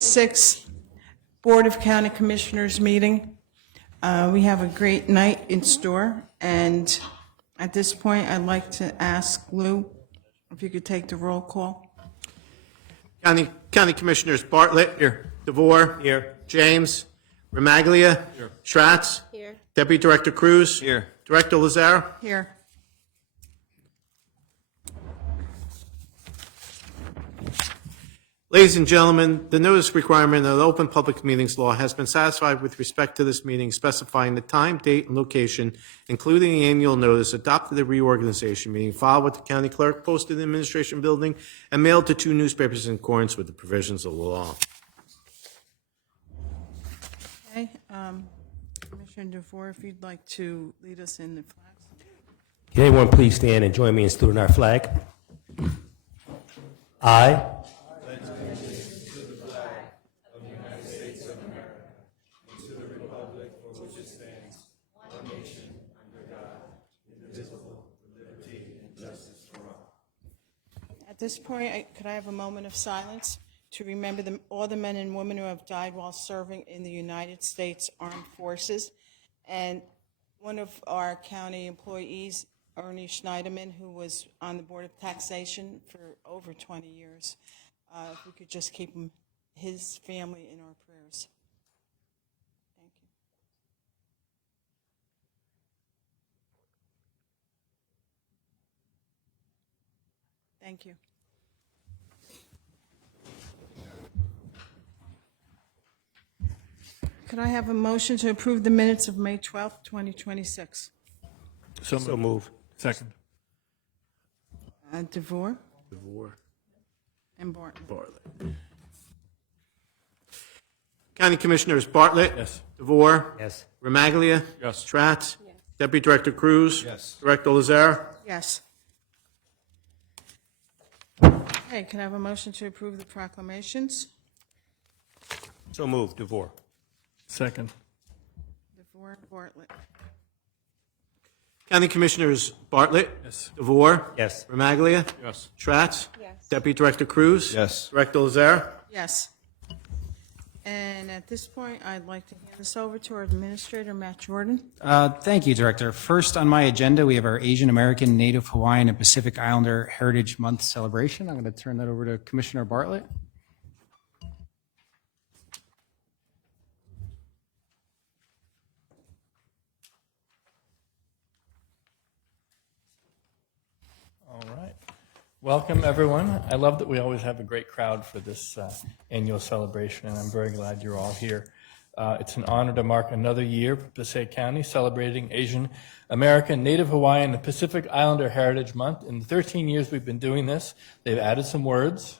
Sixth Board of County Commissioners meeting. We have a great night in store, and at this point, I'd like to ask Lou if you could take the roll call. County Commissioners Bartlett. Here. DeVore. Here. James. Remaglia. Here. Schratz. Here. Deputy Director Cruz. Here. Director Lazare. Here. Ladies and gentlemen, the notice requirement of the Open Public Meetings Law has been satisfied with respect to this meeting, specifying the time, date, and location, including the annual notice adopted at the reorganization meeting, filed with the county clerk, posted in the administration building, and mailed to 2 newspapers in accordance with the provisions of the law. Okay, Commissioner DeVore, if you'd like to lead us in the flags. Can everyone please stand and join me in saluting our flag? I At this point, could I have a moment of silence to remember all the men and women who have died while serving in the United States Armed Forces, and one of our county employees, Ernie Schneiderman, who was on the Board of Taxation for over 20 years. If we could just keep his family in our prayers. Thank you. Thank you. Could I have a motion to approve the minutes of May 12th, 2026? So move. Second. DeVore DeVore. and Barton. Bartlett. County Commissioners Bartlett. Yes. DeVore. Yes. Remaglia. Yes. Schratz. Deputy Director Cruz. Yes. Director Lazare. Yes. Okay, can I have a motion to approve the proclamations? So move, DeVore. Second. DeVore and Bartlett. County Commissioners Bartlett. Yes. DeVore. Yes. Remaglia. Yes. Schratz. Yes. Deputy Director Cruz. Yes. Director Lazare. Yes. And at this point, I'd like to hand this over to our Administrator, Matt Jordan. Thank you, Director. First on my agenda, we have our Asian American, Native Hawaiian, and Pacific Islander Heritage Month celebration. I'm going to turn that over to Commissioner Bartlett. All right. Welcome, everyone. I love that we always have a great crowd for this annual celebration, and I'm very glad you're all here. It's an honor to mark another year for Passaic County celebrating Asian American, Native Hawaiian, and Pacific Islander Heritage Month. In the 13 years we've been doing this, they've added some words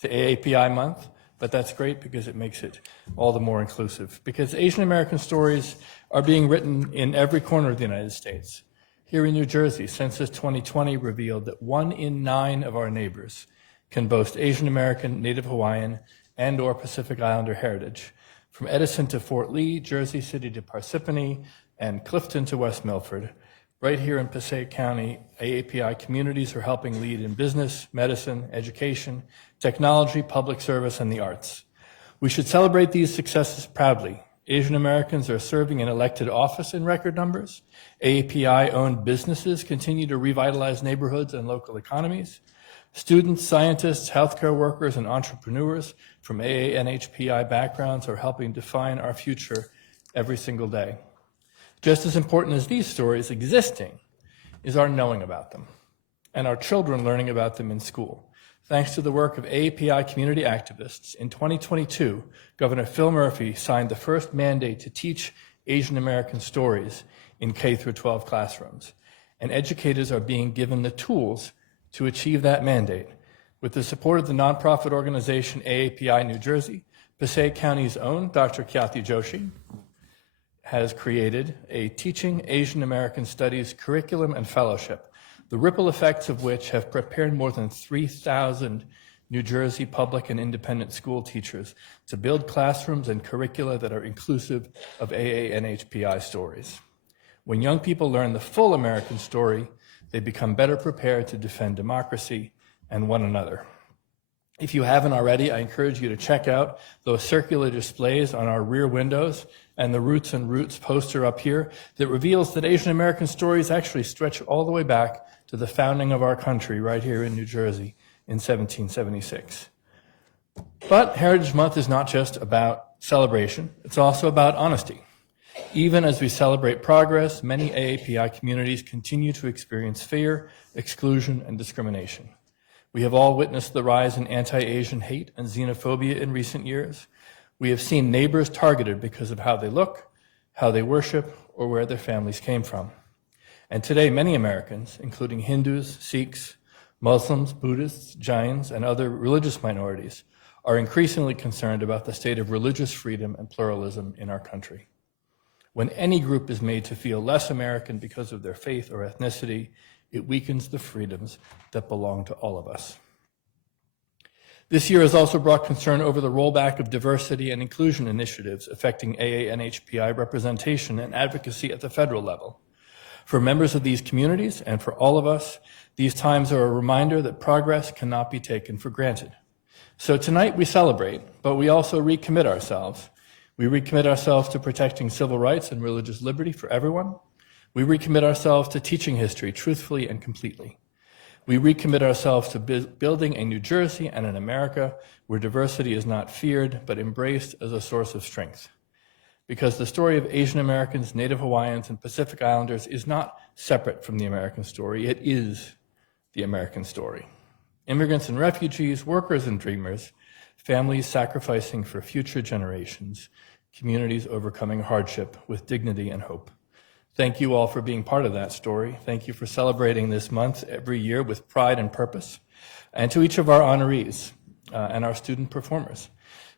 to AAPI Month, but that's great because it makes it all the more inclusive. Because Asian American stories are being written in every corner of the United States. Here in New Jersey, Census 2020 revealed that 1 in 9 of our neighbors can boast Asian American, Native Hawaiian, and or Pacific Islander heritage. From Edison to Fort Lee, Jersey City to Parsippany, and Clifton to West Milford, right here in Passaic County, AAPI communities are helping lead in business, medicine, education, technology, public service, and the arts. We should celebrate these successes proudly. Asian Americans are serving in elected office in record numbers. AAPI-owned businesses continue to revitalize neighborhoods and local economies. Students, scientists, healthcare workers, and entrepreneurs from AA and HPI backgrounds are helping define our future every single day. Just as important as these stories existing is our knowing about them and our children learning about them in school. Thanks to the work of AAPI community activists, in 2022, Governor Phil Murphy signed the first mandate to teach Asian American stories in K-12 classrooms, and educators are being given the tools to achieve that mandate. With the support of the nonprofit organization AAPI New Jersey, Passaic County's own Dr. Kyathi Joshi has created a Teaching Asian American Studies curriculum and fellowship, the ripple effects of which have prepared more than 3,000 New Jersey public and independent school teachers to build classrooms and curricula that are inclusive of AA and HPI stories. When young people learn the full American story, they become better prepared to defend democracy and one another. If you haven't already, I encourage you to check out those circular displays on our rear windows and the Roots and Roots poster up here that reveals that Asian American stories actually stretch all the way back to the founding of our country right here in New Jersey in 1776. But Heritage Month is not just about celebration, it's also about honesty. Even as we celebrate progress, many AAPI communities continue to experience fear, exclusion, and discrimination. We have all witnessed the rise in anti-Asian hate and xenophobia in recent years. We have seen neighbors targeted because of how they look, how they worship, or where their families came from. And today, many Americans, including Hindus, Sikhs, Muslims, Buddhists, Jains, and other religious minorities, are increasingly concerned about the state of religious freedom and pluralism in our country. When any group is made to feel less American because of their faith or ethnicity, it weakens the freedoms that belong to all of us. This year has also brought concern over the rollback of diversity and inclusion initiatives affecting AA-NHPI representation and advocacy at the federal level. For members of these communities and for all of us, these times are a reminder that progress cannot be taken for granted. So tonight we celebrate, but we also recommit ourselves. We recommit ourselves to protecting civil rights and religious liberty for everyone. We recommit ourselves to teaching history truthfully and completely. We recommit ourselves to building a New Jersey and an America where diversity is not feared, but embraced as a source of strength. Because the story of Asian Americans, Native Hawaiians, and Pacific Islanders is not separate from the American story. It is the American story. Immigrants and refugees, workers and dreamers, families sacrificing for future generations, communities overcoming hardship with dignity and hope. Thank you all for being part of that story. Thank you for celebrating this month every year with pride and purpose. And to each of our honorees and our student performers,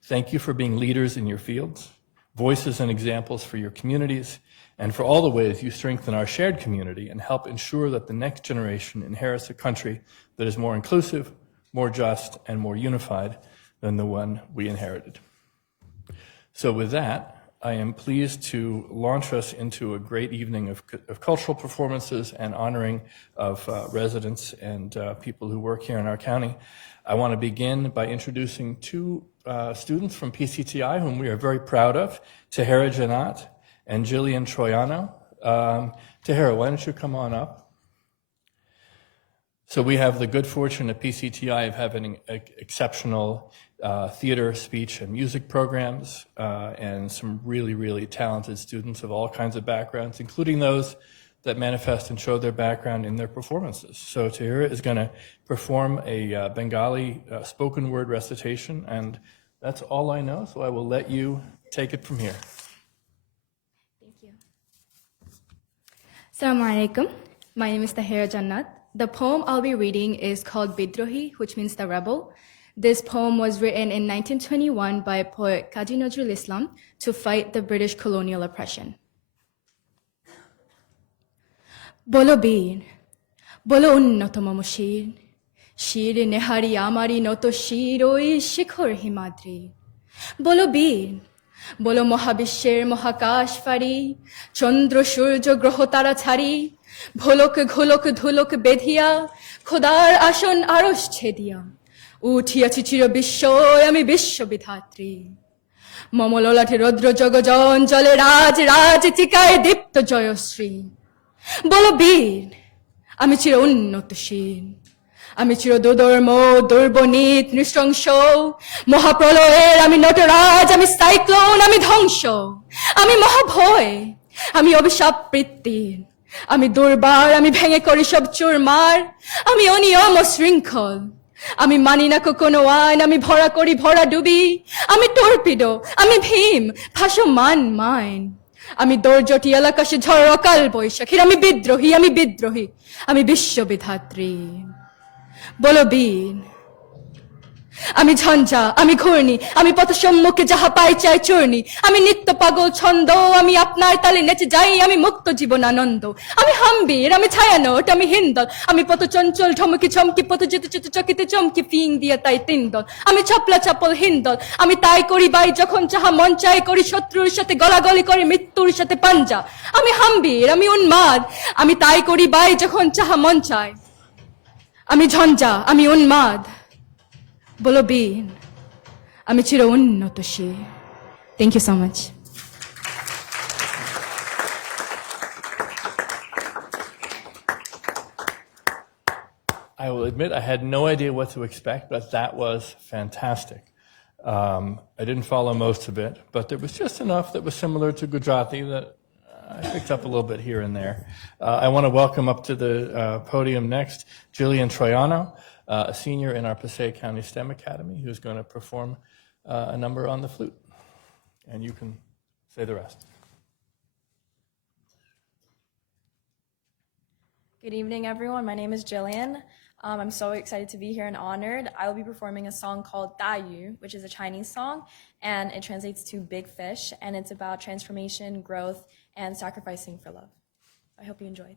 thank you for being leaders in your fields, voices and examples for your communities, and for all the ways you strengthen our shared community and help ensure that the next generation inherits a country that is more inclusive, more just, and more unified than the one we inherited. So with that, I am pleased to launch us into a great evening of cultural performances and honoring of residents and people who work here in our county. I want to begin by introducing two students from PCTI whom we are very proud of, Tahira Janat and Jillian Troiano. Tahira, why don't you come on up? So we have the good fortune at PCTI of having exceptional theater, speech, and music programs, and some really, really talented students of all kinds of backgrounds, including those that manifest and show their background in their performances. So Tahira is going to perform a Bengali spoken word recitation, and that's all I know, so I will let you take it from here. Thank you. Assalamu alaikum. My name is Tahira Jannat. The poem I'll be reading is called Bidrohi, which means the rebel. This poem was written in 1921 by poet Kazi Nazrul Islam to fight the British colonial oppression. Bolo bir, bolo unnotama shir, shir nehari amari noto shir oi shikhor himadri. Bolo bir, bolo mohabishyer mohakash fari, chandra surjo groho tara chari, bholok gholok dhulok bedhiya, khudar ashon arosh chediya. উঠিয়াছি চির বিস্ময় আমি বিশ্ববিধাত্রী মমললাঠে রৌদ্র জগজন জলে রাজ রাজ চিকায় দীপ্ত জয়শ্রী বল বীর আমি চির উন্নতশীল আমি চির দুর্ধর্ম দুর্বনীত নৃশংস মহাপ্রলয়ের আমি নটরাজ আমি সাইক্লোন আমি ধ্বংস আমি মহাভয় আমি অভিশাপ বৃত্তির আমি দুর্বার আমি ভেঙে করি সব চুরমার আমি অনিয়ম ও শৃঙ্খল আমি মানি না কোনো আইন আমি ভরা করি ভরা ডুবি আমি টর্পিডো আমি ভীম ভাসমান মাইন আমি দৌর্জটি এলাকাশে ঝড় অকাল বৈশাখীর আমি বিদ্রোহী আমি বিশ্ববিধাত্রী বলো বীর আমি ঝঞ্ঝা আমি ঘূর্ণি আমি পথ সম্মুখে যাহা পাই চাই চূর্ণি আমি নিত্য পাগল ছন্দ আমি আপনার তালে নেচে যাই আমি মুক্ত জীবন আনন্দ আমি হাম্বির আমি ছায়ানট আমি হিন্দল আমি পথ চঞ্চল ঢমকি ছমকি পথ যেতে যেতে চকিতে চমকি ফিং দিয়া তাই তিনদল আমি ছাপলা চাপল হিন্দল আমি তাই করি বাই যখন চাহা মন চাই করি শত্রুর সাথে গলাগলি করি মৃত্যুর সাথে পাঞ্জা আমি হাম্বির আমি উন্মাদ আমি তাই করি বাই যখন চাহা মন চায় আমি ঝঞ্ঝা আমি উন্মাদ বলো বীর আমি চির উন্নতশীল thank you so much I will admit I had no idea what to expect, but that was fantastic. I didn't follow most of it, but there was just enough that was similar to Gujarati that I picked up a little bit here and there. I want to welcome up to the podium next Jillian Troiano, a senior in our Passaic County STEM Academy, who's going to perform a number on the flute. And you can say the rest. Good evening, everyone. My name is Jillian. I'm so excited to be here and honored. I will be performing a song called Da Yu, which is a Chinese song, and it translates to big fish, and it's about transformation, growth, and sacrificing for love. I hope you enjoy.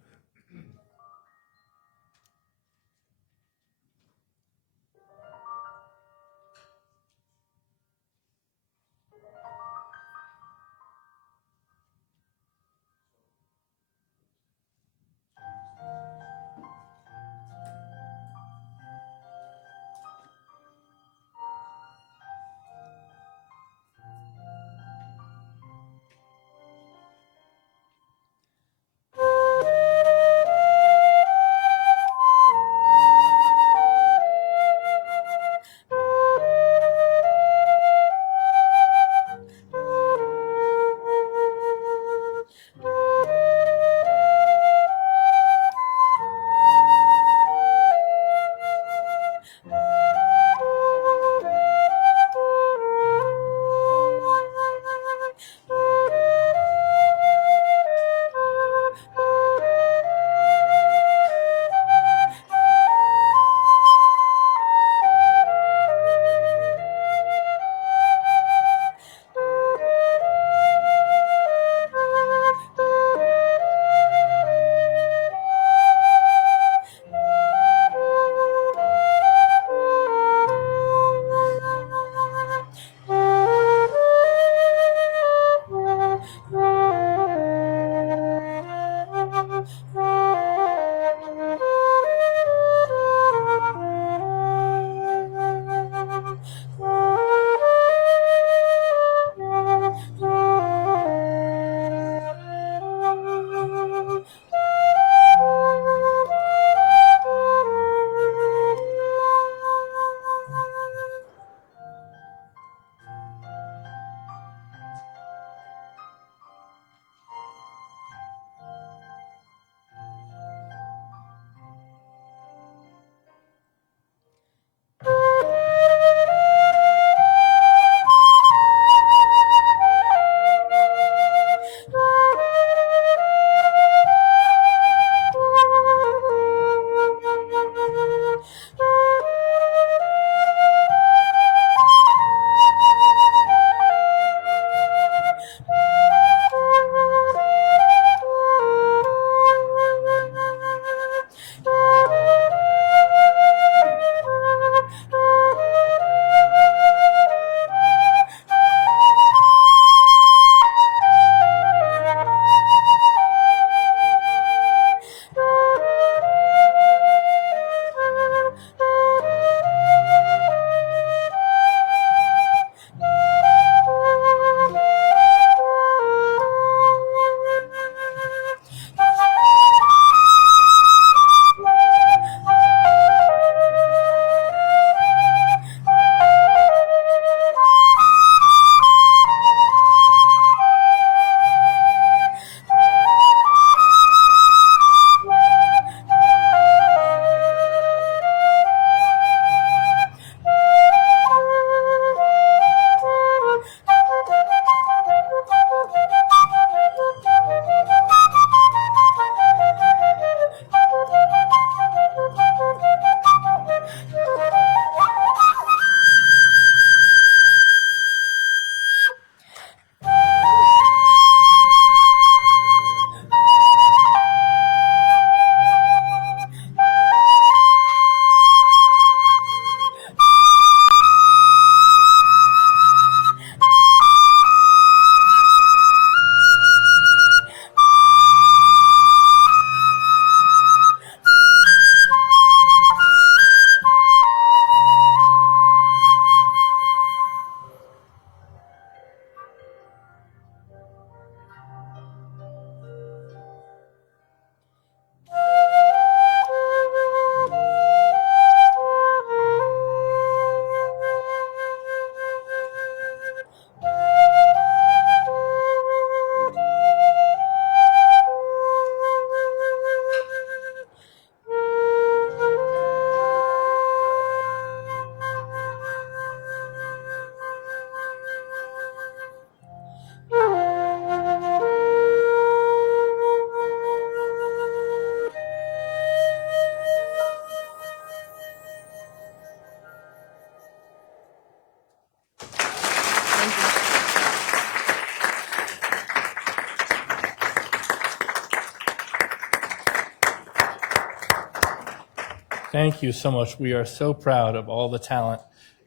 Thank you so much. We are so proud of all the talent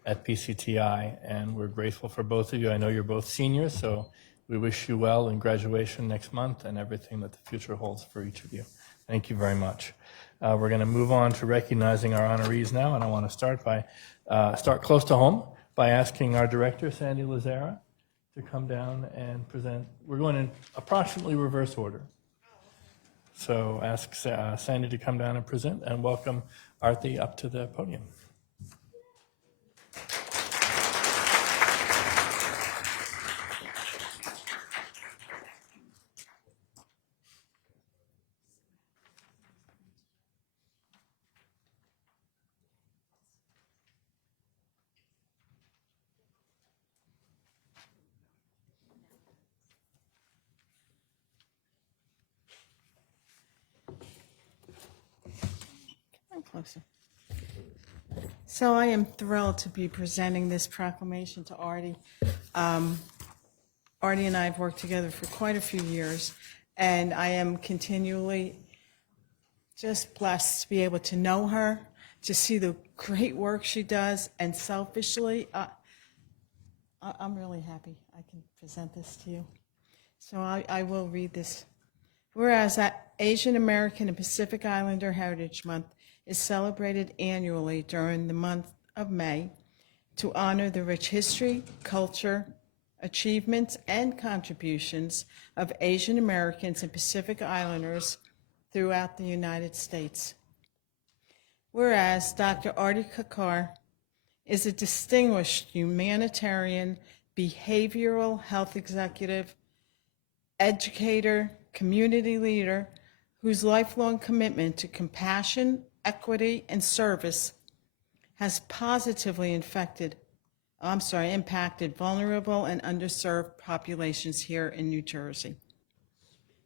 at PCTI, and we're grateful for both of you. I know you're both seniors, so we wish you well in graduation next month and everything that the future holds for each of you. Thank you very much. We're going to move on to recognizing our honorees now, and I want to start close to home by asking our director, Sandy Lazara, to come down and present. We're going in approximately reverse order. So ask Sandy to come down and present, and welcome Arthi up to the podium. Come closer. So I am thrilled to be presenting this proclamation to Artie. Artie and I have worked together for quite a few years, and I am continually just blessed to be able to know her, to see the great work she does, and selfishly, I'm really happy I can present this to you. So I will read this. Whereas Asian American and Pacific Islander Heritage Month is celebrated annually during the month of May to honor the rich history, culture, achievements, and contributions of Asian Americans and Pacific Islanders throughout the United States. Whereas Dr. Artie Kakar is a distinguished humanitarian behavioral health executive, educator, community leader, whose lifelong commitment to compassion, equity, and service has positively impacted vulnerable and underserved populations here in New Jersey.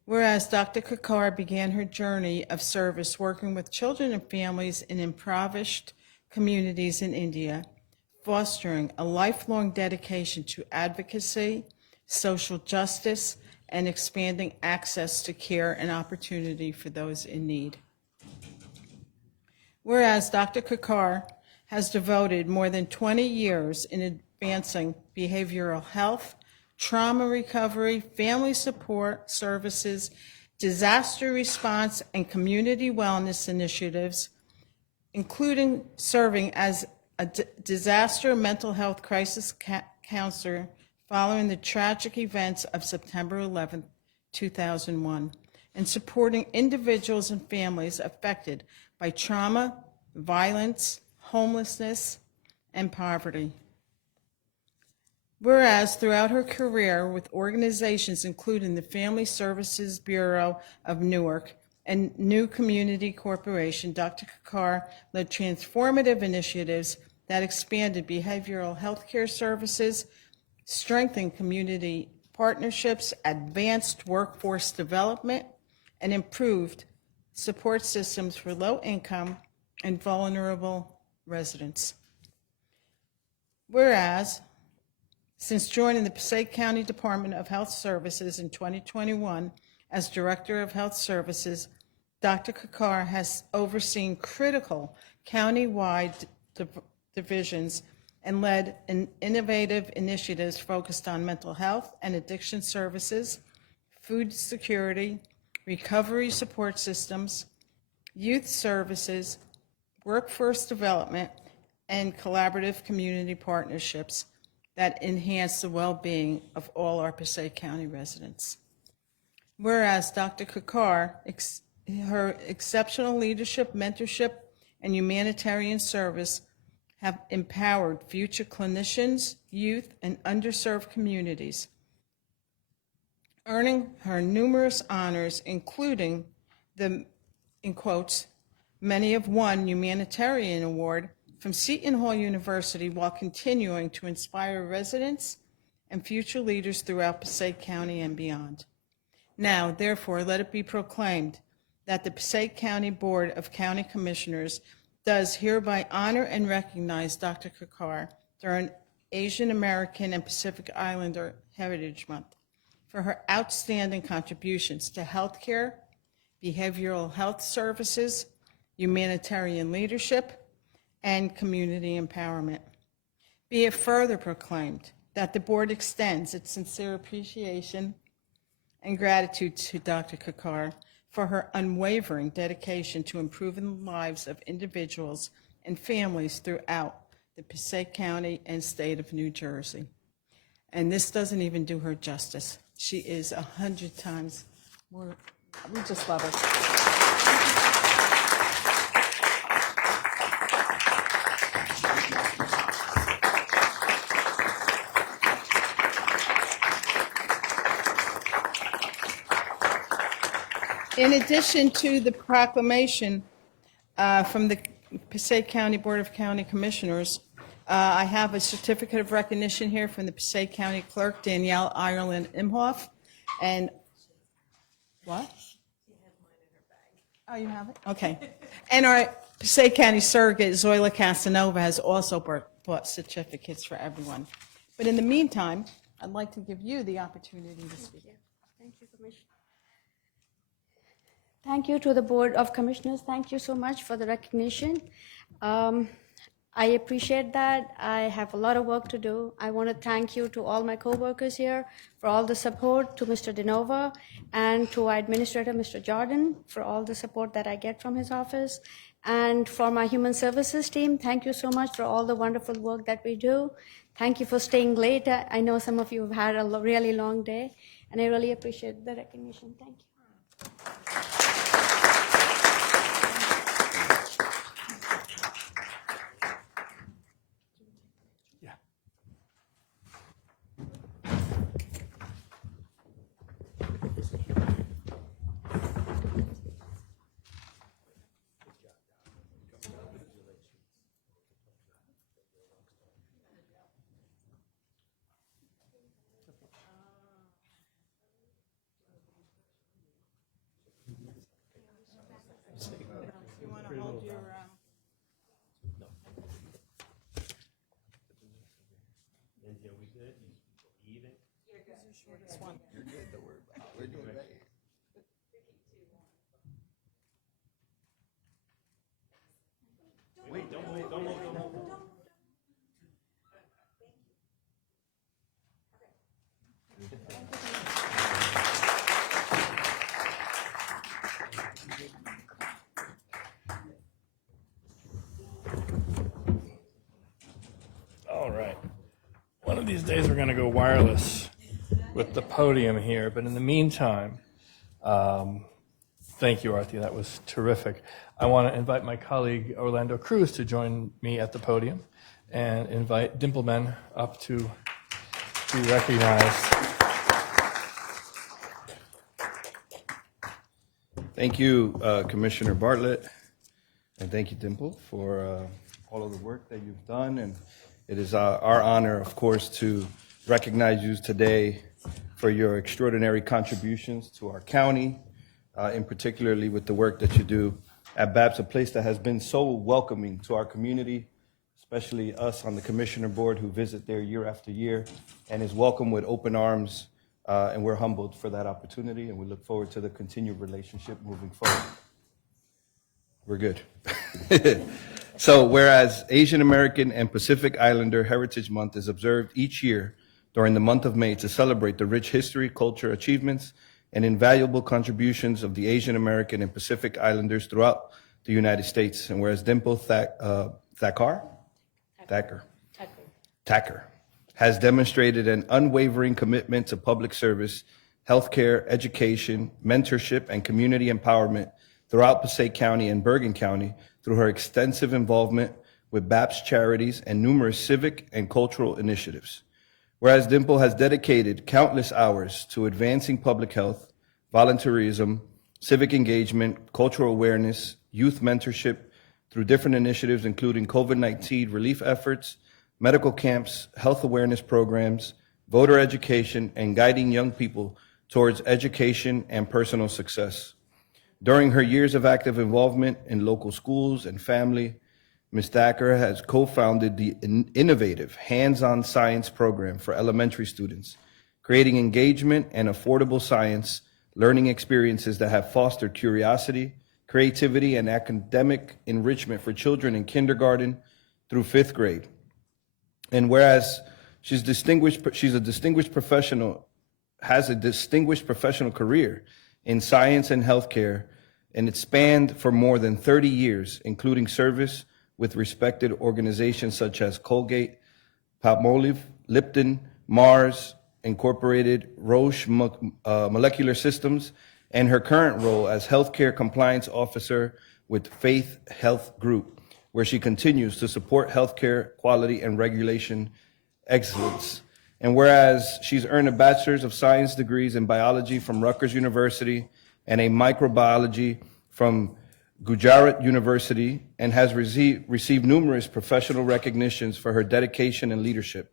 Whereas Dr. Kakar began her journey of service working with children and families in impoverished communities in India, fostering a lifelong dedication to advocacy, social justice, and expanding access to care and opportunity for those in need. Whereas Dr. Kakar has devoted more than 20 years in advancing behavioral health, trauma recovery, family support services, disaster response, and community wellness initiatives, including serving as a disaster mental health crisis counselor following the tragic events of September 11, 2001, and supporting individuals and families affected by trauma, violence, homelessness, and poverty. Whereas throughout her career with organizations including the Family Services Bureau of Newark and New Community Corporation, Dr. Kakar led transformative initiatives that expanded behavioral health care services, strengthened community partnerships, advanced workforce development, and improved support systems for low-income and vulnerable residents. Whereas, since joining the Passaic County Department of Health Services in 2021 as Director of Health Services, Dr. Kakar has overseen critical county-wide divisions and led innovative initiatives focused on mental health and addiction services, food security, recovery support systems, youth services, workforce development, and collaborative community partnerships that enhance the well-being of all our Passaic County residents. Whereas Dr. Kakar, her exceptional leadership, mentorship, and humanitarian service have empowered future clinicians, youth, and underserved communities, earning her numerous honors, including the, in quotes, many have won humanitarian award from Seton Hall University while continuing to inspire residents and future leaders throughout Passaic County and beyond. Now, therefore, let it be proclaimed that the Passaic County Board of County Commissioners does hereby honor and recognize Dr. Kakar during Asian American and Pacific Islander Heritage Month for her outstanding contributions to healthcare, behavioral health services, humanitarian leadership, and community empowerment. Be it further proclaimed that the board extends its sincere appreciation and gratitude to Dr. Kakar for her unwavering dedication to improving the lives of individuals and families throughout the Passaic County and state of New Jersey. And this doesn't even do her justice. She is 100 times more, we just love her. In addition to the proclamation from the Passaic County Board of County Commissioners, I have a certificate of recognition here from the Passaic County Clerk, Danielle Ireland Imhoff. And what? Oh, you have it? Okay. And our Passaic County Surrogate, Zoila Casanova, has also bought certificates for everyone. But in the meantime, I'd like to give you the opportunity to speak. Thank you, Commissioner. Thank you to the Board of Commissioners. Thank you so much for the recognition. I appreciate that. I have a lot of work to do. I want to thank you to all my co-workers here for all the support, to Mr. DeNova and to our administrator, Mr. Jordan, for all the support that I get from his office. And for my human services team, thank you so much for all the wonderful work that we do. Thank you for staying late. I know some of you have had a really long day, and I really appreciate the recognition. Thank you. You want to hold your... Shortest one. All right. One of these days we're going to go wireless with the podium here, but in the meantime, thank you, Arthi. That was terrific. I want to invite my colleague Orlando Cruz to join me at the podium and invite Dimpleman up to be recognized. Thank you, Commissioner Bartlett, and thank you, Dimple, for all of the work that you've done. And it is our honor, of course, to recognize you today for your extraordinary contributions to our county, in particularly with the work that you do at BAPS, a place that has been so welcoming to our community, especially us on the Commissioner Board who visit there year after year and is welcomed with open arms. And we're humbled for that opportunity, and we look forward to the continued relationship moving forward. We're good. So, whereas Asian American and Pacific Islander Heritage Month is observed each year during the month of May to celebrate the rich history, culture, achievements, and invaluable contributions of the Asian American and Pacific Islanders throughout the United States, and whereas Dimple Thacker has demonstrated an unwavering commitment to public service, healthcare, education, mentorship, and community empowerment throughout Passaic County and Bergen County through her extensive involvement with BAPS charities and numerous civic and cultural initiatives. Whereas Dimple has dedicated countless hours to advancing public health, volunteerism, civic engagement, cultural awareness, youth mentorship through different initiatives including COVID-19 relief efforts, medical camps, health awareness programs, voter education, and guiding young people towards education and personal success. During her years of active involvement in local schools and family, Ms. Thacker has co-founded the innovative hands-on science program for elementary students, creating engagement and affordable science learning experiences that have fostered curiosity, creativity, and academic enrichment for children in kindergarten through 5th grade. And whereas she's a distinguished professional, has a distinguished professional career in science and healthcare, and it spanned for more than 30 years, including service with respected organizations such as Colgate, Palmolive, Lipton, Mars Incorporated, Roche Molecular Systems, and her current role as Healthcare Compliance Officer with Faith Health Group, where she continues to support healthcare quality and regulation excellence. And whereas she's earned a Bachelor's of Science degrees in biology from Rutgers University and a microbiology from Gujarat University, and has received numerous professional recognitions for her dedication and leadership.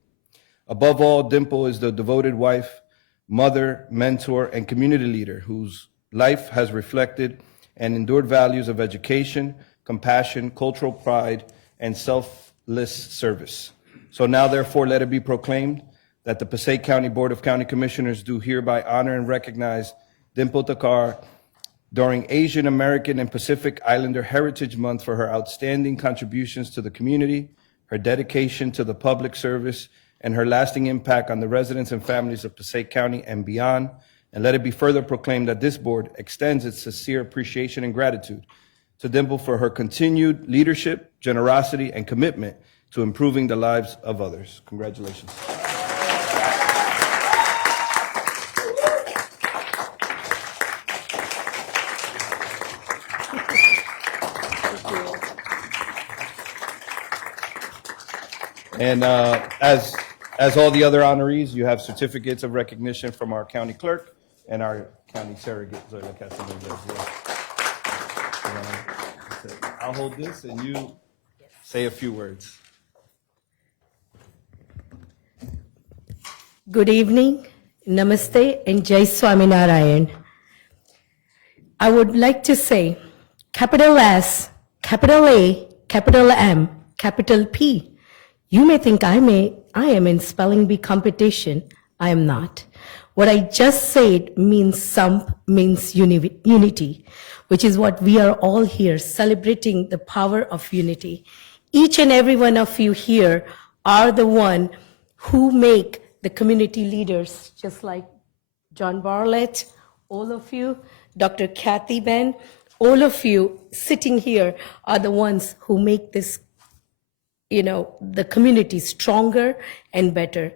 Above all, Dimple is the devoted wife, mother, mentor, and community leader whose life has reflected and endured values of education, compassion, cultural pride, and selfless service. So now, therefore, let it be proclaimed that the Passaic County Board of County Commissioners do hereby honor and recognize Dimple Takar during Asian American and Pacific Islander Heritage Month for her outstanding contributions to the community, her dedication to the public service, and her lasting impact on the residents and families of Passaic County and beyond. And let it be further proclaimed that this board extends its sincere appreciation and gratitude to Dimple for her continued leadership, generosity, and commitment to improving the lives of others. Congratulations. And as all the other honorees, you have certificates of recognition from our county clerk and our county surrogate, Zoila Casanova, as well. I'll hold this and you say a few words. Good evening, Namaste, and Jai Swaminarayan. I would like to say capital S, capital A, capital M, capital P. You may think I am in spelling bee competition. I am not. What I just said means SUMP, means unity, which is what we are all here celebrating, the power of unity. Each and every one of you here are the one who make the community leaders, just like John Bartlett, all of you, Dr. Kathy Ben, all of you sitting here are the ones who make this, the community stronger and better.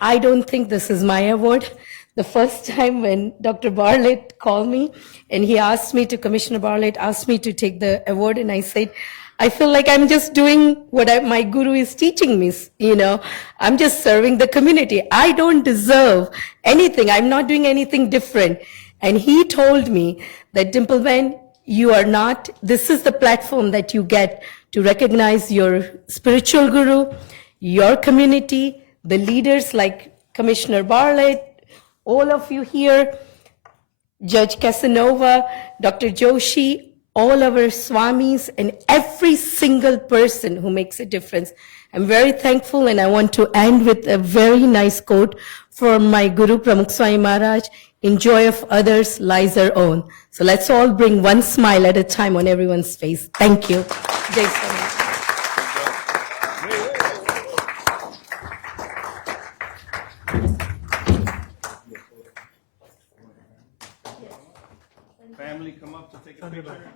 I don't think this is my award. The first time when Dr. Bartlett called me and he asked me to, Commissioner Bartlett asked me to take the award, and I said, I feel like I'm just doing what my guru is teaching me, I'm just serving the community. I don't deserve anything. I'm not doing anything different. And he told me that, Dimpleman, you are not, this is the platform that you get to recognize your spiritual guru, your community, the leaders like Commissioner Bartlett, all of you here, Judge Casanova, Dr. Joshi, all our swamis, and every single person who makes a difference. I'm very thankful, and I want to end with a very nice quote from my Guru Pramukh Swami Maharaj: in joy of others lies our own. So let's all bring one smile at a time on everyone's face. Thank you. Jai Swami. Family, come up to take a picture.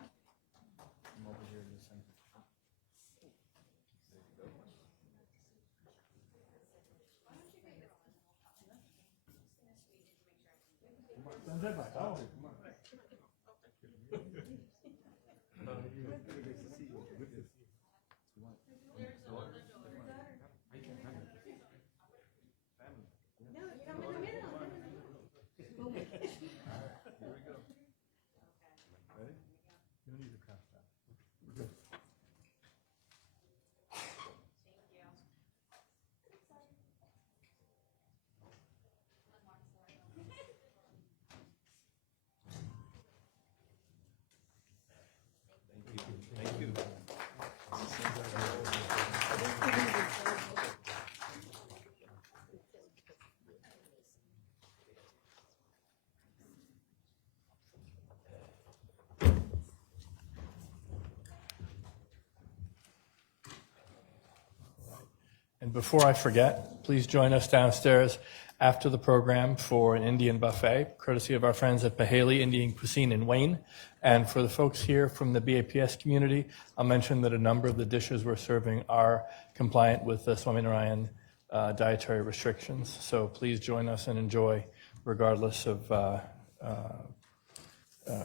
And before I forget, please join us downstairs after the program for an Indian buffet, courtesy of our friends at Pahaley Indian Cuisine in Wayne. And for the folks here from the BAPS community, I'll mention that a number of the dishes we're serving are compliant with the Swaminarayan dietary restrictions. So please join us and enjoy, regardless of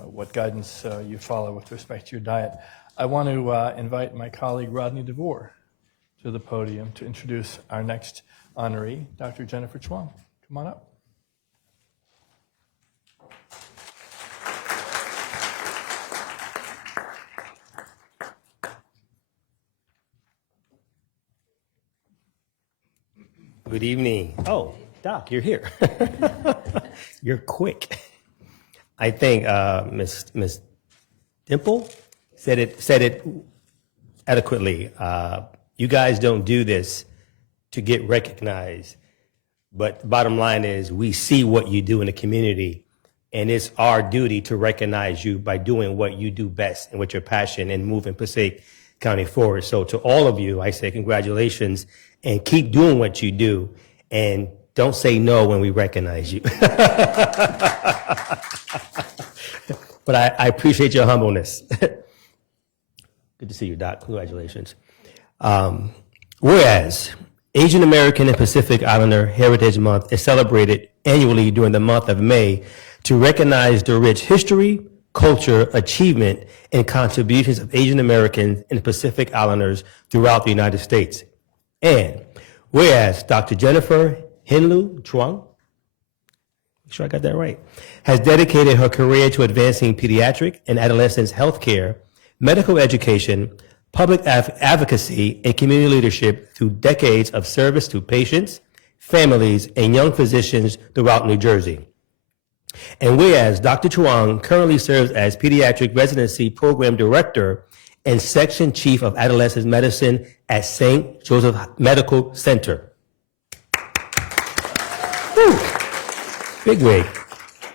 what guidance you follow with respect to your diet. I want to invite my colleague Rodney DeVore to the podium to introduce our next honoree, Dr. Jennifer Chuang. Come on up. Good evening. Oh, Doc, you're here. You're quick. I think Miss Dimple said it adequately. You guys don't do this to get recognized, but the bottom line is we see what you do in the community, and it's our duty to recognize you by doing what you do best and with your passion and moving Passaic County forward. So to all of you, I say congratulations and keep doing what you do, and don't say no when we recognize you. But I appreciate your humbleness. Good to see you, Doc. Congratulations. Whereas Asian American and Pacific Islander Heritage Month is celebrated annually during the month of May to recognize the rich history, culture, achievement, and contributions of Asian Americans and Pacific Islanders throughout the United States. And whereas Dr. Jennifer Hinlu Chuang, make sure I got that right, has dedicated her career to advancing pediatric and adolescent health care, medical education, public advocacy, and community leadership through decades of service to patients, families, and young physicians throughout New Jersey. And whereas Dr. Chuang currently serves as Pediatric Residency Program Director and Section Chief of Adolescent Medicine at St. Joseph Medical Center. Woo. Big wig.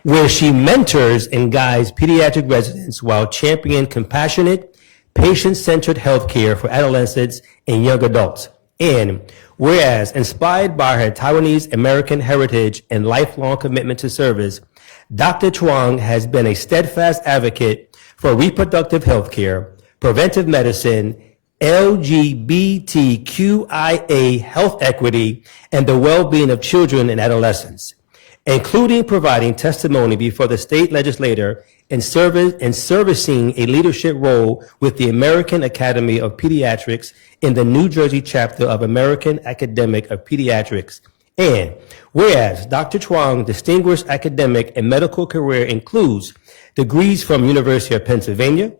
Where she mentors and guides pediatric residents while championing compassionate, patient-centered healthcare for adolescents and young adults. And whereas, inspired by her Taiwanese American heritage and lifelong commitment to service, Dr. Chuang has been a steadfast advocate for reproductive healthcare, preventive medicine, LGBTQIA health equity, and the well-being of children and adolescents, including providing testimony before the state legislature and servicing a leadership role with the American Academy of Pediatrics in the New Jersey chapter of American Academic of Pediatrics. And whereas Dr. Chuang's distinguished academic and medical career includes degrees from University of Pennsylvania,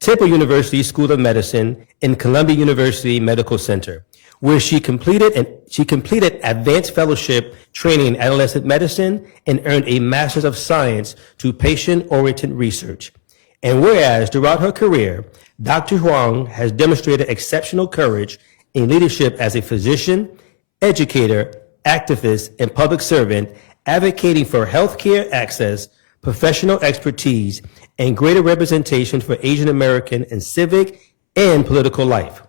Temple University School of Medicine, and Columbia University Medical Center, where she completed advanced fellowship training in adolescent medicine and earned a Master's of Science to patient-oriented research. And whereas throughout her career, Dr. Chuang has demonstrated exceptional courage in leadership as a physician, educator, activist, and public servant, advocating for healthcare access, professional expertise, and greater representation for Asian American in civic and political life.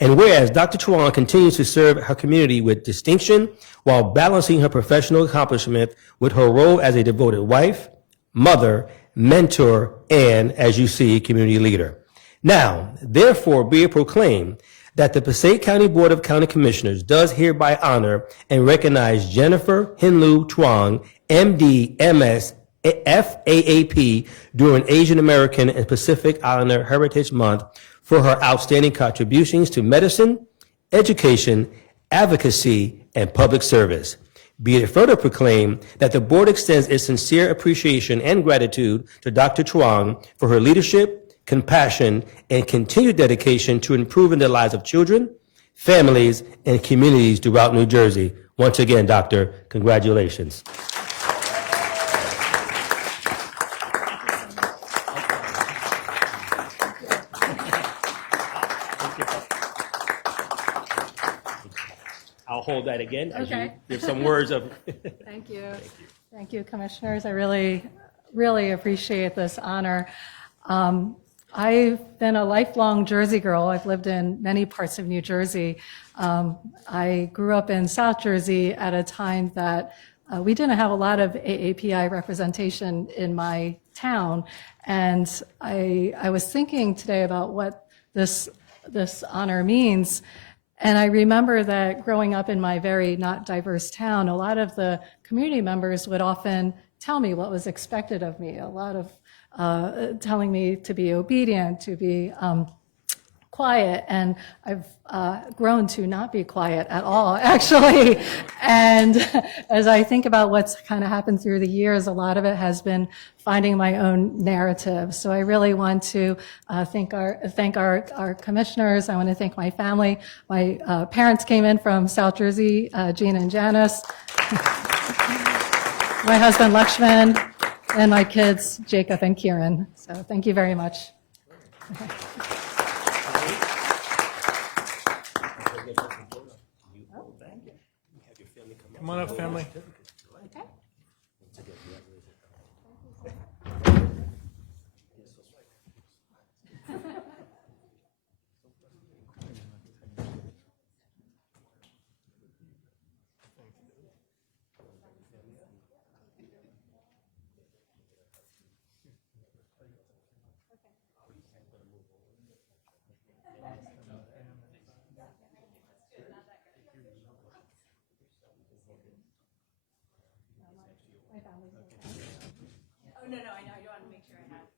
And whereas Dr. Chuang continues to serve her community with distinction while balancing her professional accomplishment with her role as a devoted wife, mother, mentor, and, as you see, community leader. Now, therefore, be it proclaimed that the Passaic County Board of County Commissioners does hereby honor and recognize Jennifer Hinlu Chuang, MD, MS, FAAP during Asian American and Pacific Islander Heritage Month for her outstanding contributions to medicine, education, advocacy, and public service. Be it further proclaimed that the board extends its sincere appreciation and gratitude to Dr. Chuang for her leadership, compassion, and continued dedication to improving the lives of children, families, and communities throughout New Jersey. Once again, Doctor, congratulations. I'll hold that again as you give some words of. Thank you. Thank you, commissioners. I really, really appreciate this honor. I've been a lifelong Jersey girl. I've lived in many parts of New Jersey. I grew up in South Jersey at a time that we didn't have a lot of AAPI representation in my town. And I was thinking today about what this honor means. And I remember that growing up in my very not diverse town, a lot of the community members would often tell me what was expected of me, a lot of telling me to be obedient, to be quiet, and I've grown to not be quiet at all, actually. And as I think about what's kind of happened through the years, a lot of it has been finding my own narrative. So I really want to thank our commissioners. I want to thank my family. My parents came in from South Jersey, Jean and Janice. My husband, Lakshman, and my kids, Jacob and Kieran. So thank you very much. Come on up, family. Oh, no, I know. I want to make sure I have.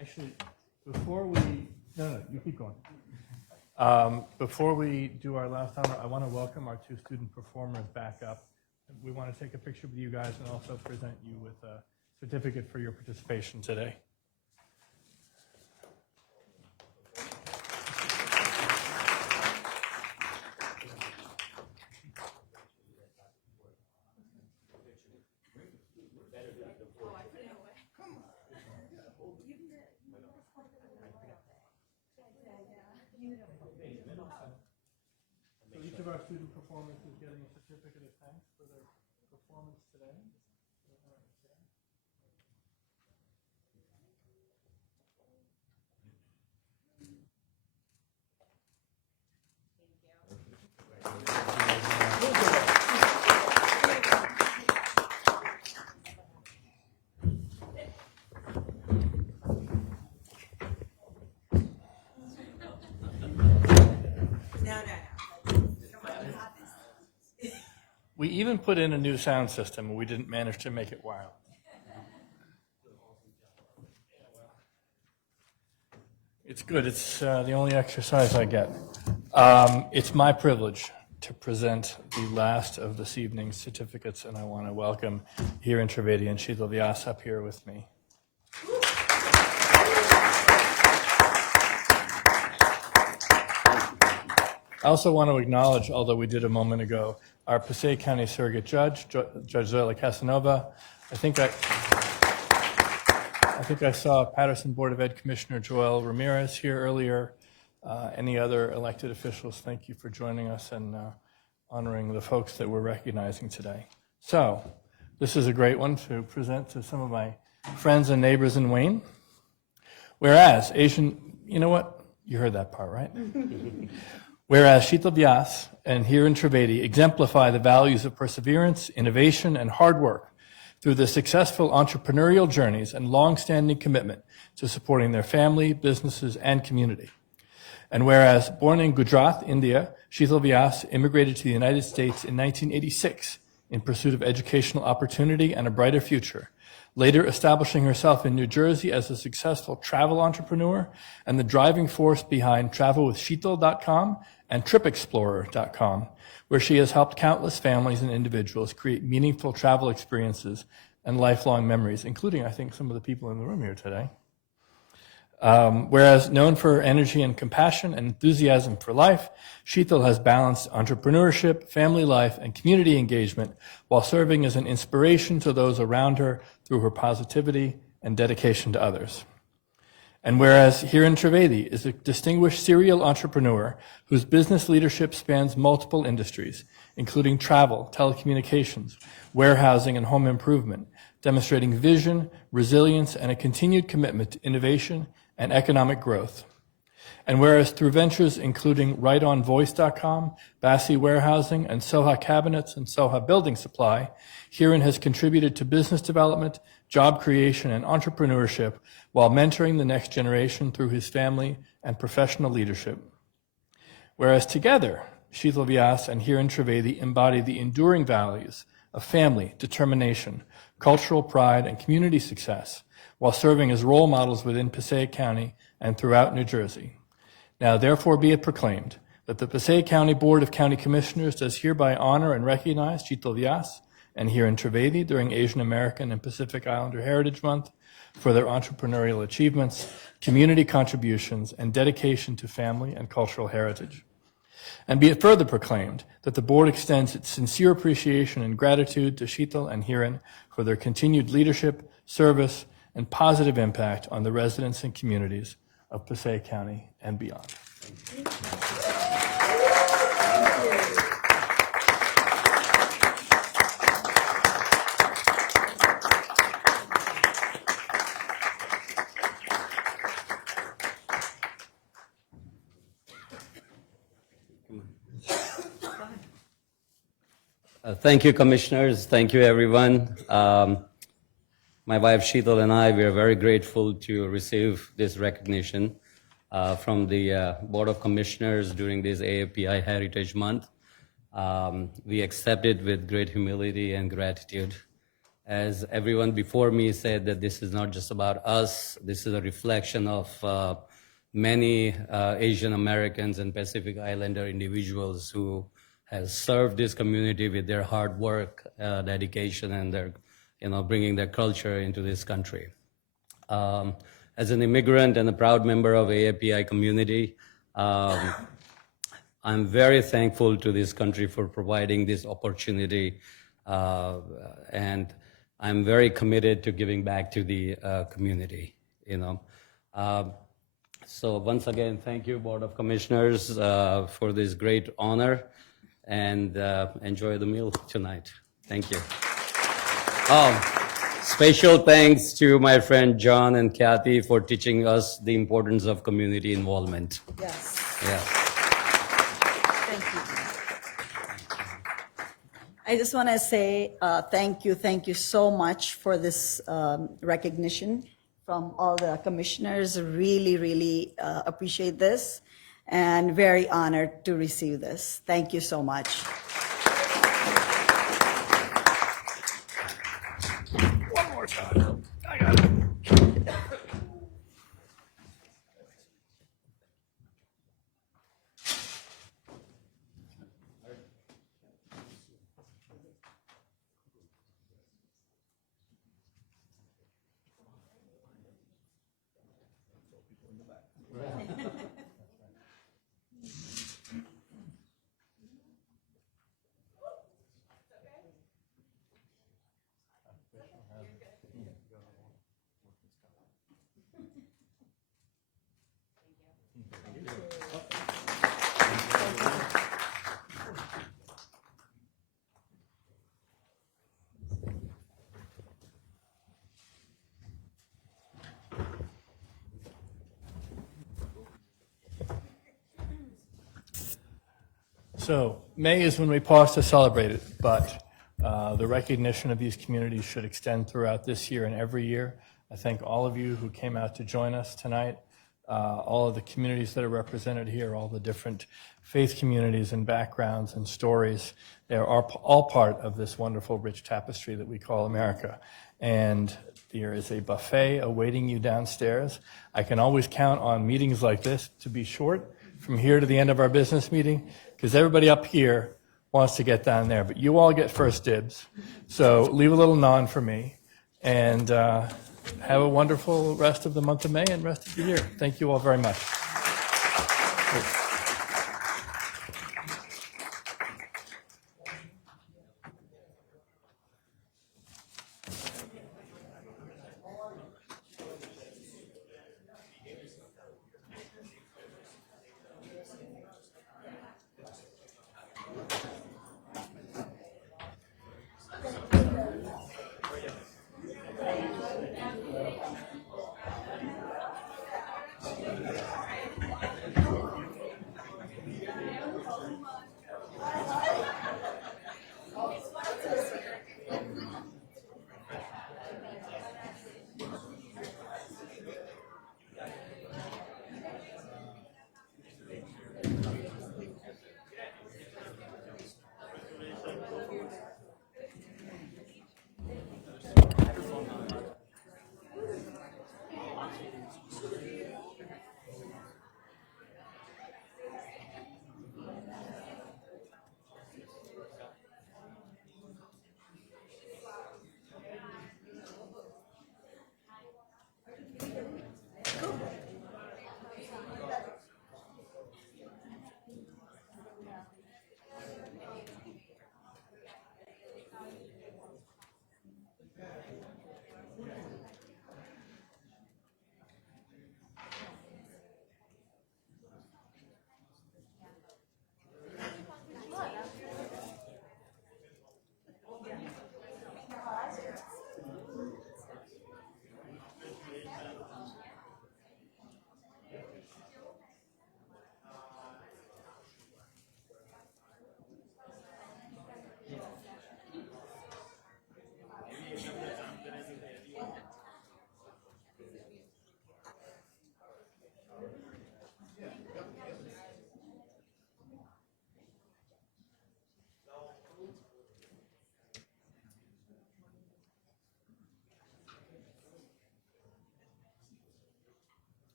Actually, you keep going. Before we do our last honor, I want to welcome our two student performers back up. We want to take a picture with you guys and also present you with a certificate for your participation today. So each of our student performers is getting a certificate of thanks for their performance today. We even put in a new sound system, and we didn't manage to make it wild. It's good. It's the only exercise I get. It's my privilege to present the last of this evening's certificates, and I want to welcome Hiran Trivedi and Sheetal Vyas up here with me. I also want to acknowledge, although we did a moment ago, our Passaic County Surrogate Judge, Judge Zoila Casanova. I think I saw Paterson Board of Ed Commissioner Joel Ramirez here earlier. Any other elected officials, thank you for joining us and honoring the folks that we're recognizing today. So, this is a great one to present to some of my friends and neighbors in Wayne. Whereas you know what? You heard that part, right? Whereas Sheetal Vyas and Hiran Trivedi exemplify the values of perseverance, innovation, and hard work through their successful entrepreneurial journeys and long-standing commitment to supporting their family, businesses, and community. And whereas born in Gujarat, India, Sheetal Vyas immigrated to the United States in 1986 in pursuit of educational opportunity and a brighter future, later establishing herself in New Jersey as a successful travel entrepreneur and the driving force behind travelwithsheetal.com and tripexplorer.com, where she has helped countless families and individuals create meaningful travel experiences and lifelong memories, including, I think, some of the people in the room here today. Whereas known for her energy and compassion and enthusiasm for life, Sheetal has balanced entrepreneurship, family life, and community engagement while serving as an inspiration to those around her through her positivity and dedication to others. And whereas Hiren Trivedi is a distinguished serial entrepreneur whose business leadership spans multiple industries, including travel, telecommunications, warehousing, and home improvement, demonstrating vision, resilience, and a continued commitment to innovation and economic growth. And whereas through ventures including RightOnVoice.com, Bassi Warehousing, and Soha Cabinets and Soha Building Supply, Hiren has contributed to business development, job creation, and entrepreneurship while mentoring the next generation through his family and professional leadership. Whereas together, Sheetal Vyas and Hiren Trivedi embody the enduring values of family, determination, cultural pride, and community success, while serving as role models within Passaic County and throughout New Jersey. Now, therefore, be it proclaimed that the Passaic County Board of County Commissioners does hereby honor and recognize Sheetal Vyas and Hiren Trivedi during Asian American and Pacific Islander Heritage Month for their entrepreneurial achievements, community contributions, and dedication to family and cultural heritage. And be it further proclaimed that the board extends its sincere appreciation and gratitude to Sheetal and Hiren for their continued leadership, service, and positive impact on the residents and communities of Passaic County and beyond. Thank you, commissioners. Thank you, everyone. My wife Sheetal and I, we are very grateful to receive this recognition from the Board of Commissioners during this AAPI Heritage Month. We accept it with great humility and gratitude. As everyone before me said, that this is not just about us, this is a reflection of many Asian Americans and Pacific Islander individuals who have served this community with their hard work, dedication, and their, bringing their culture into this country. As an immigrant and a proud member of AAPI community, I'm very thankful to this country for providing this opportunity, and I'm very committed to giving back to the community. So once again, thank you, Board of Commissioners, for this great honor, and enjoy the meal tonight. Thank you. Special thanks to my friend John and Kathy for teaching us the importance of community involvement. Yes. Yes. Thank you. I just want to say thank you so much for this recognition from all the commissioners. Really, really appreciate this and very honored to receive this. Thank you so much. One more time. I got it. So May is when we pause to celebrate it, but the recognition of these communities should extend throughout this year and every year. I thank all of you who came out to join us tonight, all of the communities that are represented here, all the different faith communities and backgrounds and stories. They are all part of this wonderful, rich tapestry that we call America. And there is a buffet awaiting you downstairs. I can always count on meetings like this to be short from here to the end of our business meeting, because everybody up here wants to get down there, but you all get first dibs. So leave a little non for me, and have a wonderful rest of the month of May and rest of the year. Thank you all very much.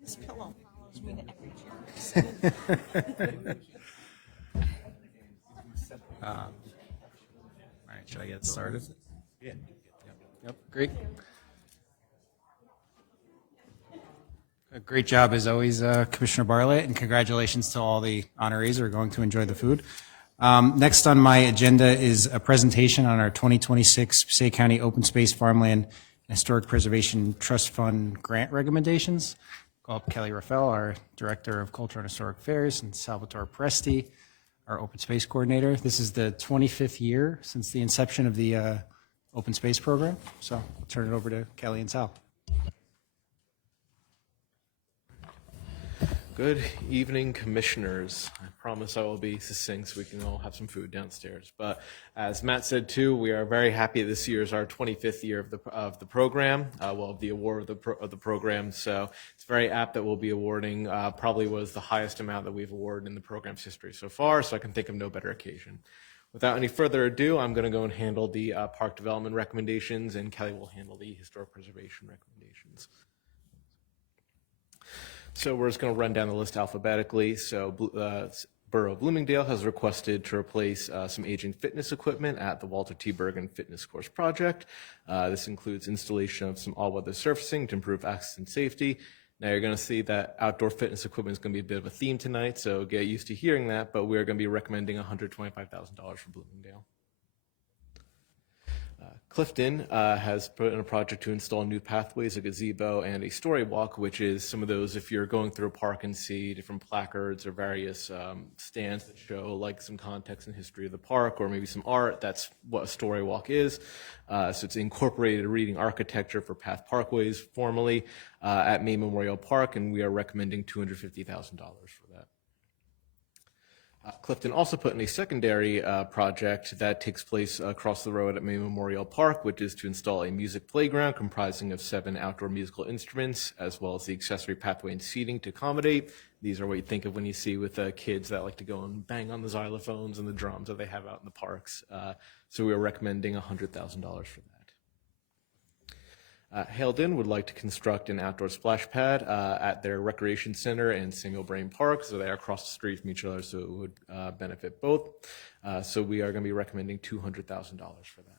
This pillow follows me to every chair. All right, should I get started? Yeah. Yep, great. A great job as always, Commissioner Bartlett, and congratulations to all the honorees who are going to enjoy the food. Next on my agenda is a presentation on our 2026 Passaic County Open Space Farmland and Historic Preservation Trust Fund grant recommendations. Call up Kelly Raffel, our Director of Culture and Historic Affairs, and Salvatore Presti, our Open Space Coordinator. This is the 25th year since the inception of the Open Space Program. So I'll turn it over to Kelly and Sal. Good evening, commissioners. I promise I will be succinct so we can all have some food downstairs. But as Matt said too, we are very happy this year is our 25th year of the program, of the award of the program. So it's very apt that we'll be awarding probably was the highest amount that we've awarded in the program's history so far. So I can think of no better occasion. Without any further ado, I'm going to go and handle the park development recommendations, and Kelly will handle the historic preservation recommendations. So we're just going to run down the list alphabetically. So Borough of Bloomingdale has requested to replace some aging fitness equipment at the Walter T. Bergen Fitness Course project. This includes installation of some all-weather surfacing to improve access and safety. Now you're going to see that outdoor fitness equipment is going to be a bit of a theme tonight, so get used to hearing that, but we're going to be recommending $125,000 for Bloomingdale. Clifton has put in a project to install new pathways, a gazebo, and a story walk, which is some of those if you're going through a park and see different placards or various stands that show like some context and history of the park or maybe some art, that's what a story walk is. So it's incorporated reading architecture for path parkways formally at May Memorial Park, and we are recommending $250,000 for that. Clifton also put in a secondary project that takes place across the road at May Memorial Park, which is to install a music playground comprising of 7 outdoor musical instruments, as well as the accessory pathway and seating to accommodate. These are what you think of when you see with kids that like to go and bang on the xylophones and the drums that they have out in the parks. So we are recommending $100,000 for that. Haledon would like to construct an outdoor splash pad at their recreation center and Samuel Brain Park, so they are across the street from each other, so it would benefit both. So we are going to be recommending $200,000 for that.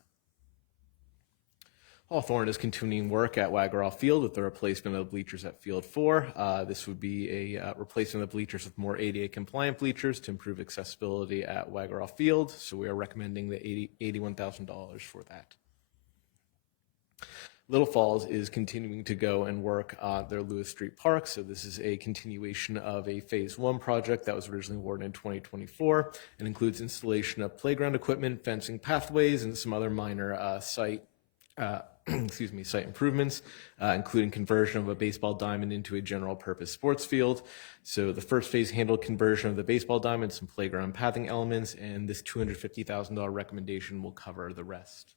Hawthorne is continuing work at Wagaraw Field with the replacement of the bleachers at Field 4. This would be a replacement of the bleachers with more ADA compliant bleachers to improve accessibility at Wagaraw Field. So we are recommending the $81,000 for that. Little Falls is continuing to go and work on their Lewis Street Park. So this is a continuation of a phase 1 project that was originally awarded in 2024 and includes installation of playground equipment, fencing pathways, and some other minor site improvements, including conversion of a baseball diamond into a general purpose sports field. So the first phase handled conversion of the baseball diamond, some playground pathing elements, and this $250,000 recommendation will cover the rest.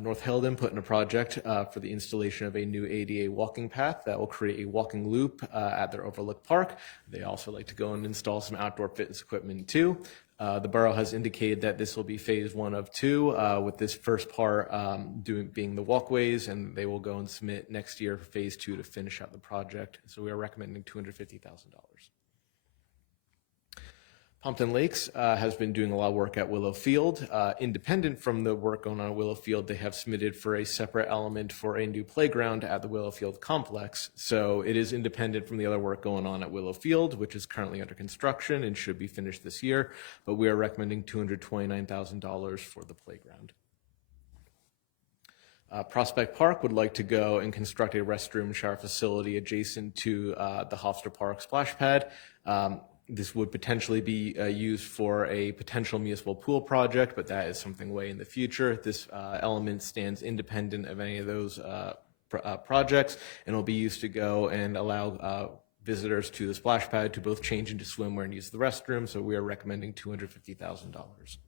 North Haledon put in a project for the installation of a new ADA walking path that will create a walking loop at their Overlook Park. They also like to go and install some outdoor fitness equipment too. The borough has indicated that this will be phase 1 of 2, with this first part being the walkways, and they will go and submit next year for phase 2 to finish out the project. So we are recommending $250,000. Pompton Lakes has been doing a lot of work at Willow Field. Independent from the work going on at Willow Field, they have submitted for a separate element for a new playground at the Willow Field complex. So it is independent from the other work going on at Willow Field, which is currently under construction and should be finished this year. But we are recommending $229,000 for the playground. Prospect Park would like to go and construct a restroom shower facility adjacent to the Hofstra Park splash pad. This would potentially be used for a potential municipal pool project, but that is something way in the future. This element stands independent of any of those projects, and will be used to go and allow visitors to the splash pad to both change into swimwear and use the restroom, so we are recommending $250,000.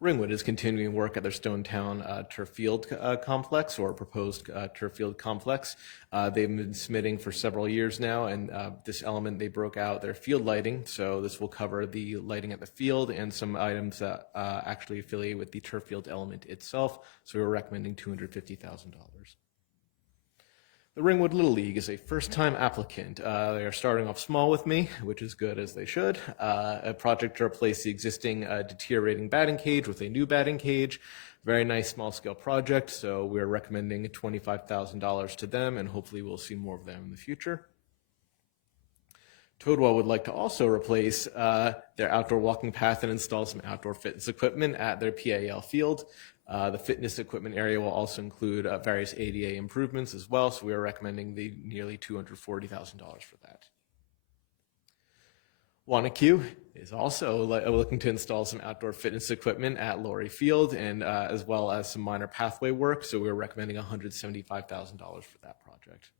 Ringwood is continuing work at their Stonetown turf field complex, or proposed turf field complex. They've been submitting for several years now, and this element, they broke out their field lighting, so this will cover the lighting at the field and some items that actually affiliate with the turf field element itself, so we're recommending $250,000. The Ringwood Little League is a first-time applicant. They are starting off small with me, which is good, as they should. A project to replace the existing deteriorating batting cage with a new batting cage. Very nice small-scale project, so we're recommending $25,000 to them, and hopefully we'll see more of them in the future. Toadwell would like to also replace their outdoor walking path and install some outdoor fitness equipment at their PAL field. The fitness equipment area will also include various ADA improvements as well, so we are recommending the nearly $240,000 for that. Wanacue is also looking to install some outdoor fitness equipment at Laurie Field, and as well as some minor pathway work, so we're recommending $175,000 for that project.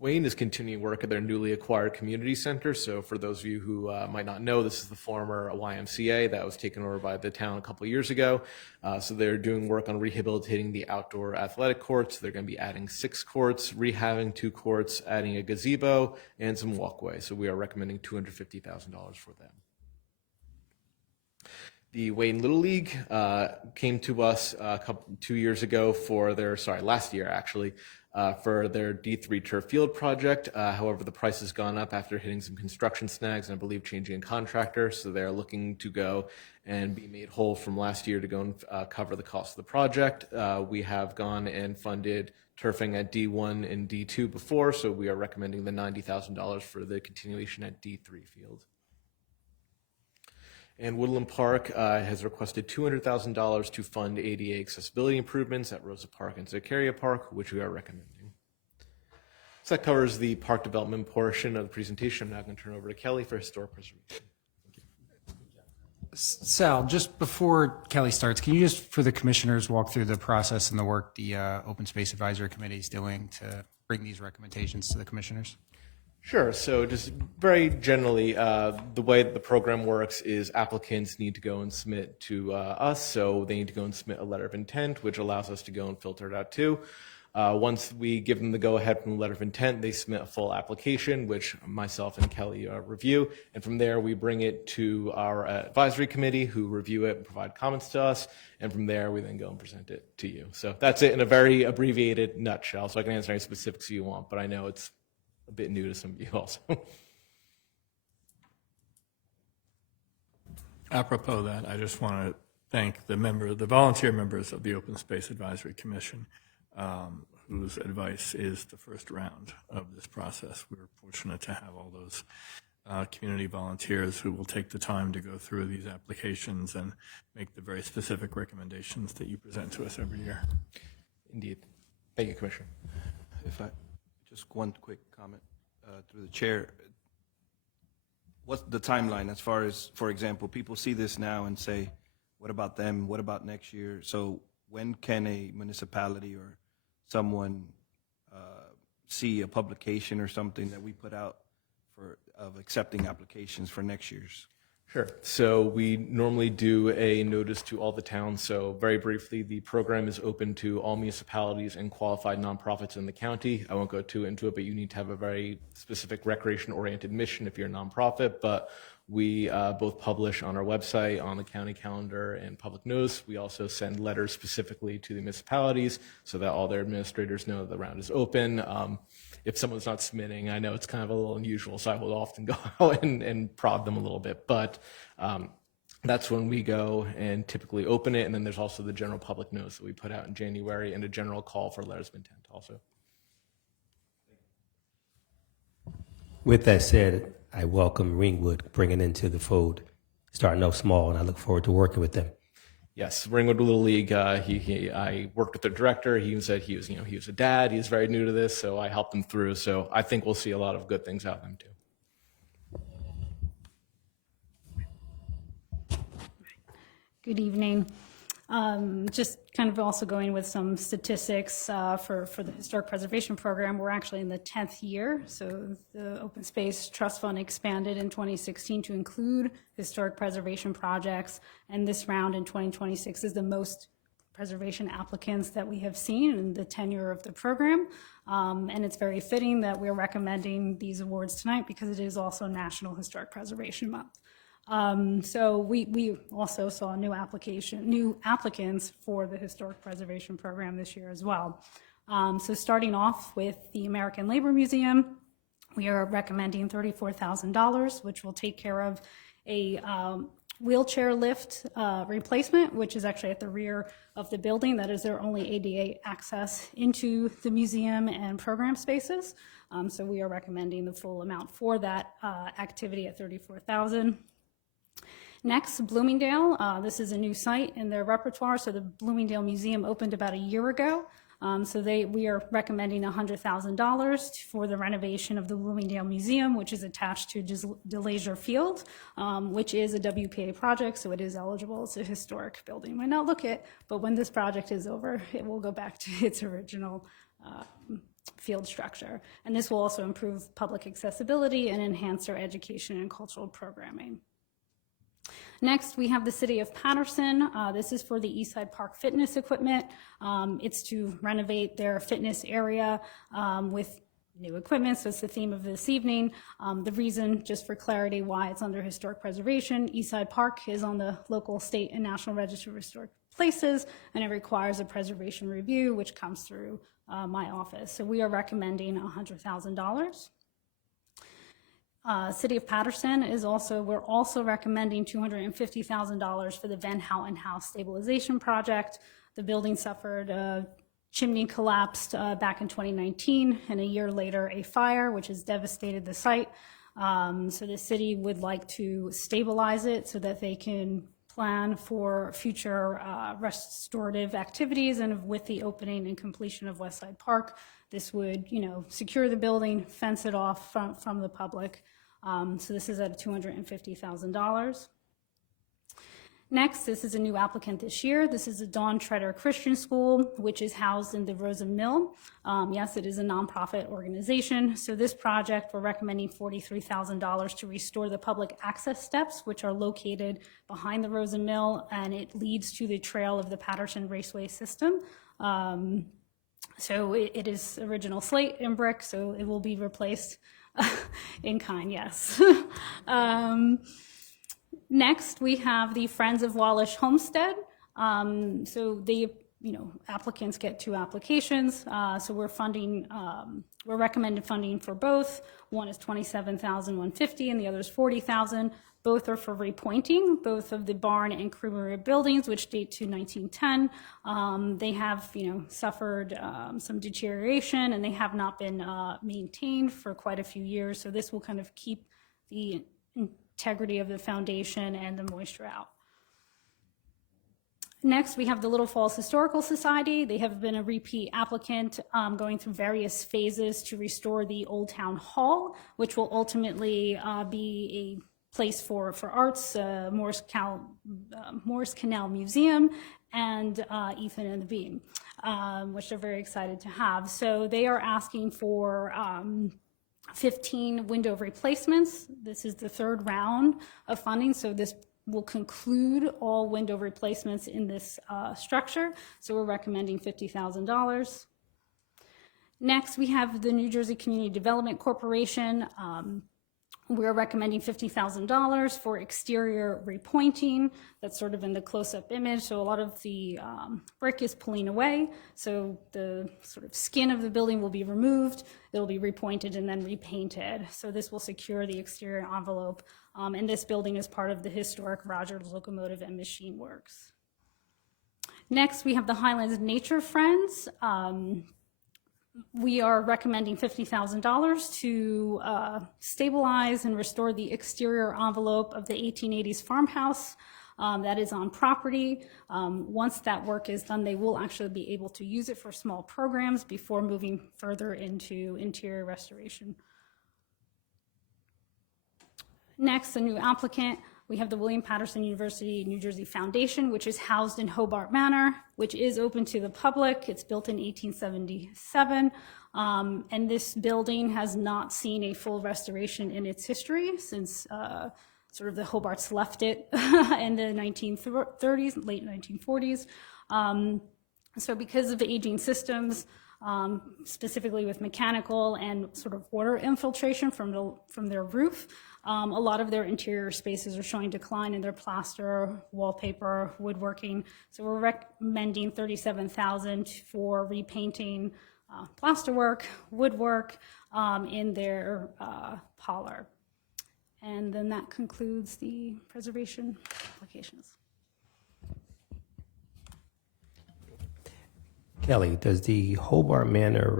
Wayne is continuing work at their newly acquired community center. So for those of you who might not know, this is the former YMCA that was taken over by the town a couple of years ago. So they're doing work on rehabilitating the outdoor athletic courts. They're going to be adding 6 courts, rehabbing 2 courts, adding a gazebo, and some walkway. So we are recommending $250,000 for them. The Wayne Little League came to us 2 years ago for their, last year actually, for their D3 turf field project. However, the price has gone up after hitting some construction snags and I believe changing a contractor. So they're looking to go and be made whole from last year to go and cover the cost of the project. We have gone and funded turfing at D1 and D2 before, so we are recommending the $90,000 for the continuation at D3 field. And Woodland Park has requested $200,000 to fund ADA accessibility improvements at Rosa Park and Zakaria Park, which we are recommending. So that covers the park development portion of the presentation. I'm now going to turn over to Kelly for historic preservation. Sal, just before Kelly starts, can you just, for the commissioners, walk through the process and the work the Open Space Advisory Committee is doing to bring these recommendations to the commissioners? Sure. So just very generally, the way that the program works is applicants need to go and submit to us. So they need to go and submit a letter of intent, which allows us to go and filter it out too. Once we give them the go-ahead from the letter of intent, they submit a full application, which myself and Kelly review. And from there, we bring it to our advisory committee, who review it and provide comments to us. And from there, we then go and present it to you. So that's it in a very abbreviated nutshell. So I can answer any specifics you want, but I know it's a bit new to some of you also. Apropos that, I just want to thank the volunteer members of the Open Space Advisory Commission, whose advice is the first round of this process. We're fortunate to have all those community volunteers who will take the time to go through these applications and make the very specific recommendations that you present to us every year. Indeed. Thank you, Commissioner. If I, just one quick comment through the chair. What's the timeline as far as, for example, people see this now and say, what about them? What about next year? So when can a municipality or someone see a publication or something that we put out of accepting applications for next year's? Sure. So we normally do a notice to all the towns. So very briefly, the program is open to all municipalities and qualified nonprofits in the county. I won't go too into it, but you need to have a very specific recreation-oriented mission if you're a nonprofit. But we both publish on our website, on the county calendar, and public notice. We also send letters specifically to the municipalities so that all their administrators know that the round is open. If someone's not submitting, I know it's kind of a little unusual, so I will often go out and prod them a little bit. But that's when we go and typically open it. And then there's also the general public notice that we put out in January and a general call for letters of intent also. With that said, I welcome Ringwood bringing into the fold, starting off small, and I look forward to working with them. Yes, Ringwood Little League. I worked with the director. He said he was a dad. He's very new to this, so I helped him through. So I think we'll see a lot of good things out of him too. Good evening. Just kind of also going with some statistics for the Historic Preservation Program. We're actually in the 10th year, so the Open Space Trust Fund expanded in 2016 to include historic preservation projects, and this round in 2026 is the most preservation applicants that we have seen in the tenure of the program. And it's very fitting that we're recommending these awards tonight because it is also National Historic Preservation Month. So we also saw new applicants for the Historic Preservation Program this year as well. So starting off with the American Labor Museum, we are recommending $34,000, which will take care of a wheelchair lift replacement, which is actually at the rear of the building. That is their only ADA access into the museum and program spaces. So we are recommending the full amount for that activity at $34,000. Next, Bloomingdale. This is a new site in their repertoire. So the Bloomingdale Museum opened about a year ago. We are recommending $100,000 for the renovation of the Bloomingdale Museum, which is attached to DeLazier Field, which is a WPA project, so it is eligible. It's a historic building. Might not look it, but when this project is over, it will go back to its original field structure. And this will also improve public accessibility and enhance their education and cultural programming. Next, we have the City of Paterson. This is for the Eastside Park fitness equipment. It's to renovate their fitness area with new equipment, so it's the theme of this evening. The reason, just for clarity, why it's under historic preservation, Eastside Park is on the local, state, and National Register of Historic Places, and it requires a preservation review, which comes through my office. So we are recommending $100,000. City of Paterson we're also recommending $250,000 for the Van Houten House stabilization project. The building suffered a chimney collapsed back in 2019, and a year later a fire, which has devastated the site. So the city would like to stabilize it so that they can plan for future restorative activities, and with the opening and completion of Westside Park, this would, secure the building, fence it off from the public. So this is at $250,000. Next, this is a new applicant this year. This is the Dawn Treader Christian School, which is housed in the Rosa Mill. Yes, it is a nonprofit organization. So this project, we're recommending $43,000 to restore the public access steps, which are located behind the Rosa Mill, and it leads to the trail of the Paterson Raceway system. So it is original slate and brick, so it will be replaced in kind, yes. Next, we have the Friends of Wallish Homestead. So they, applicants get 2 applications. So we're recommending funding for both. One is $27,150 and the other is $40,000. Both are for repointing, both of the barn and creamery buildings, which date to 1910. They have, suffered some deterioration, and they have not been maintained for quite a few years. So this will kind of keep the integrity of the foundation and the moisture out. Next, we have the Little Falls Historical Society. They have been a repeat applicant, going through various phases to restore the Old Town Hall, which will ultimately be a place for arts, Morris Canal Museum, and Ethan and the Beam, which they're very excited to have. So they are asking for 15 window replacements. This is the 3rd round of funding, so this will conclude all window replacements in this structure. So we're recommending $50,000. Next, we have the New Jersey Community Development Corporation. We're recommending $50,000 for exterior repointing. That's sort of in the close-up image. So a lot of the brick is pulling away. So the sort of skin of the building will be removed. It'll be repointed and then repainted. So this will secure the exterior envelope. And this building is part of the historic Rogers Locomotive and Machine Works. Next, we have the Highlands Nature Friends. We are recommending $50,000 to stabilize and restore the exterior envelope of the 1880s farmhouse that is on property. Once that work is done, they will actually be able to use it for small programs before moving further into interior restoration. Next, a new applicant. We have the William Paterson University New Jersey Foundation, which is housed in Hobart Manor, which is open to the public. It's built in 1877, and this building has not seen a full restoration in its history since sort of the Hobarts left it in the 1930s, late 1940s. So because of the aging systems, specifically with mechanical and sort of water infiltration from their roof, a lot of their interior spaces are showing decline in their plaster, wallpaper, woodworking. So we're recommending $37,000 for repainting plasterwork, woodwork in their parlor. And then that concludes the preservation applications. Kelly, does the Hobart Manor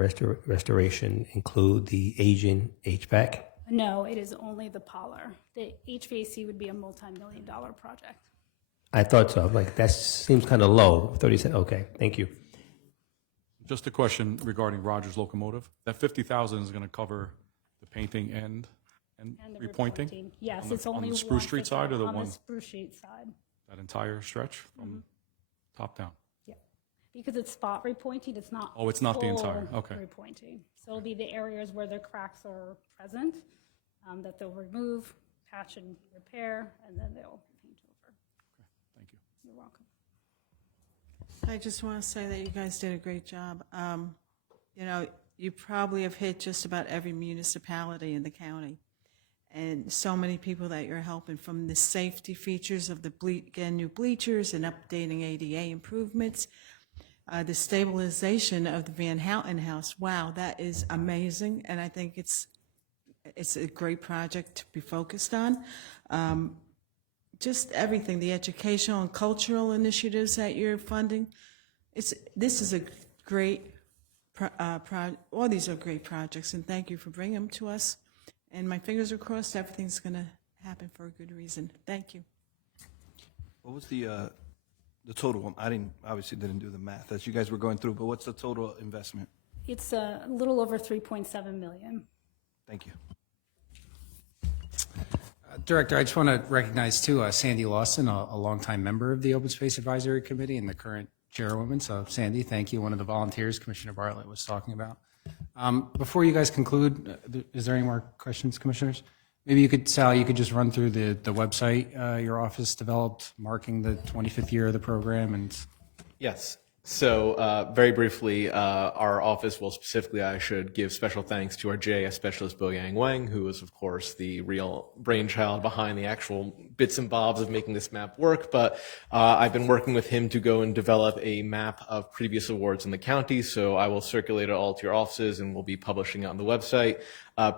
restoration include the aging HVAC? No, it is only the parlor. The HVAC would be a multi-million-dollar project. I thought so. Like, that seems kind of low. 30 cents. Okay, thank you. Just a question regarding Rogers Locomotive. That 50,000 is going to cover the painting and the repointing? Yes, on the, it's only on the Spruce Street side or the on one the Spruce Street side. that entire stretch from top down? Yeah, because it's spot repointing. It's not. Oh, it's not the full entire. Okay. Repointing. So it'll be the areas where the cracks are present that they'll remove, patch and repair, and then they'll paint over. Thank you. You're welcome. I just want to say that you guys did a great job. You probably have hit just about every municipality in the county, and so many people that you're helping, from the safety features of the getting new bleachers and updating ADA improvements, the stabilization of the Van Houten House. Wow, that is amazing, and I think it's a great project to be focused on. Just everything, the educational and cultural initiatives that you're funding. This is a great all these are great projects, and thank you for bringing them to us. And my fingers are crossed everything's going to happen for a good reason. Thank you. What was the total? Obviously didn't do the math as you guys were going through, but what's the total investment? It's a little over $3.7 million. Thank you. Director, I just want to recognize too Sandy Lawson, a longtime member of the Open Space Advisory Committee and the current chairwoman. So Sandy, thank you. One of the volunteers Commissioner Bartlett was talking about. Before you guys conclude, is there any more questions, commissioners? Maybe you could, Sal, you could just run through the website your office developed marking the 25th year of the program. And Yes. So, very briefly, our office, well, specifically, I should give special thanks to our GIS specialist, Bo Yang Wang, who is, of course, the real brainchild behind the actual bits and bobs of making this map work. But I've been working with him to go and develop a map of previous awards in the county. So I will circulate it all to your offices, and we'll be publishing it on the website.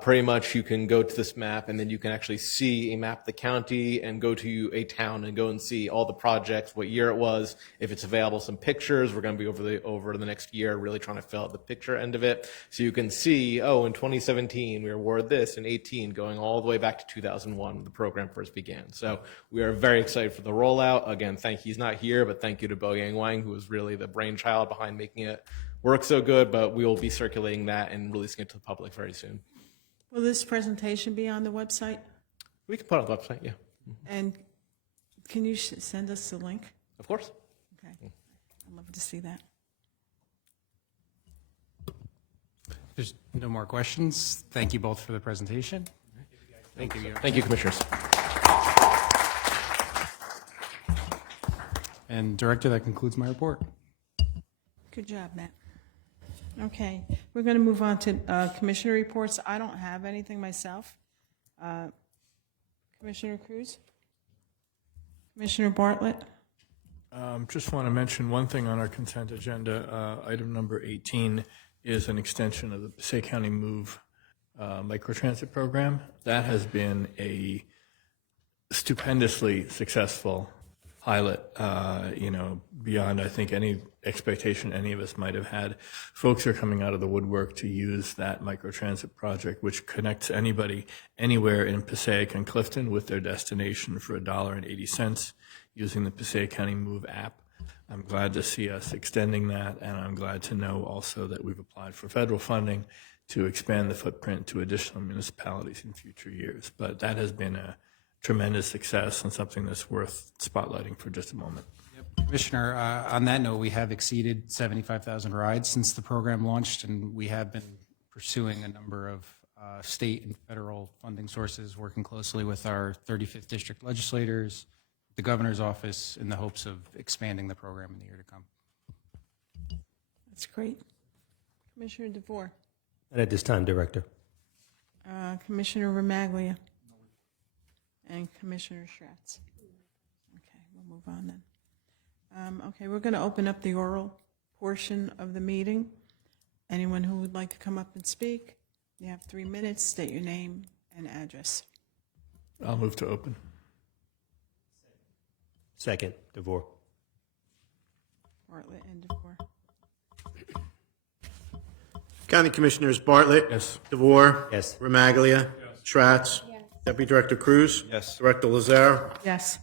Pretty much you can go to this map and then you can actually see a map of the county and go to a town and go and see all the projects, what year it was, if it's available, some pictures. We're going to be over the next year really trying to fill out the picture end of it. So you can see, oh, in 2017 we awarded this, in 18 going all the way back to 2001 when the program first began. So we are very excited for the rollout. Again, he's not here, but thank you to Bo Yang Wang, who was really the brainchild behind making it work so good, but we will be circulating that and releasing it to the public very soon. Will this presentation be on the website? We can put it on the website, yeah. And can you send us the link? Of course. Okay. I'd love to see that. There's no more questions. Thank you both for the presentation. Thank you. Thank you, Commissioners. And Director, that concludes my report. Good job, Matt. Okay, we're going to move on to commissioner reports. I don't have anything myself. Commissioner Cruz? Commissioner Bartlett? Just want to mention one thing on our consent agenda. Item number 18 is an extension of the Passaic County Move microtransit program. That has been a stupendously successful pilot, beyond, I think, any expectation any of us might have had. Folks are coming out of the woodwork to use that microtransit project, which connects anybody anywhere in Passaic and Clifton with their destination for $1.80 using the Passaic County Move app. I'm glad to see us extending that, and I'm glad to know also that we've applied for federal funding to expand the footprint to additional municipalities in future years. But that has been a tremendous success and something that's worth spotlighting for just a moment. Commissioner, on that note, we have exceeded 75,000 rides since the program launched, and we have been pursuing a number of state and federal funding sources, working closely with our 35th district legislators, the governor's office, in the hopes of expanding the program in the year to come. That's great. Commissioner DeVore? And at this time, Director. Commissioner Romaglia? And Commissioner Schratz? Okay, we'll move on then. Okay, we're going to open up the oral portion of the meeting. Anyone who would like to come up and speak, you have 3 minutes. State your name and address. I'll move to open. Second, DeVore. Bartlett and DeVore. County Commissioners Bartlett. Yes. DeVore. Yes. Remaglia. Schratz. Deputy Director Cruz. Yes. Director Lazare. Yes.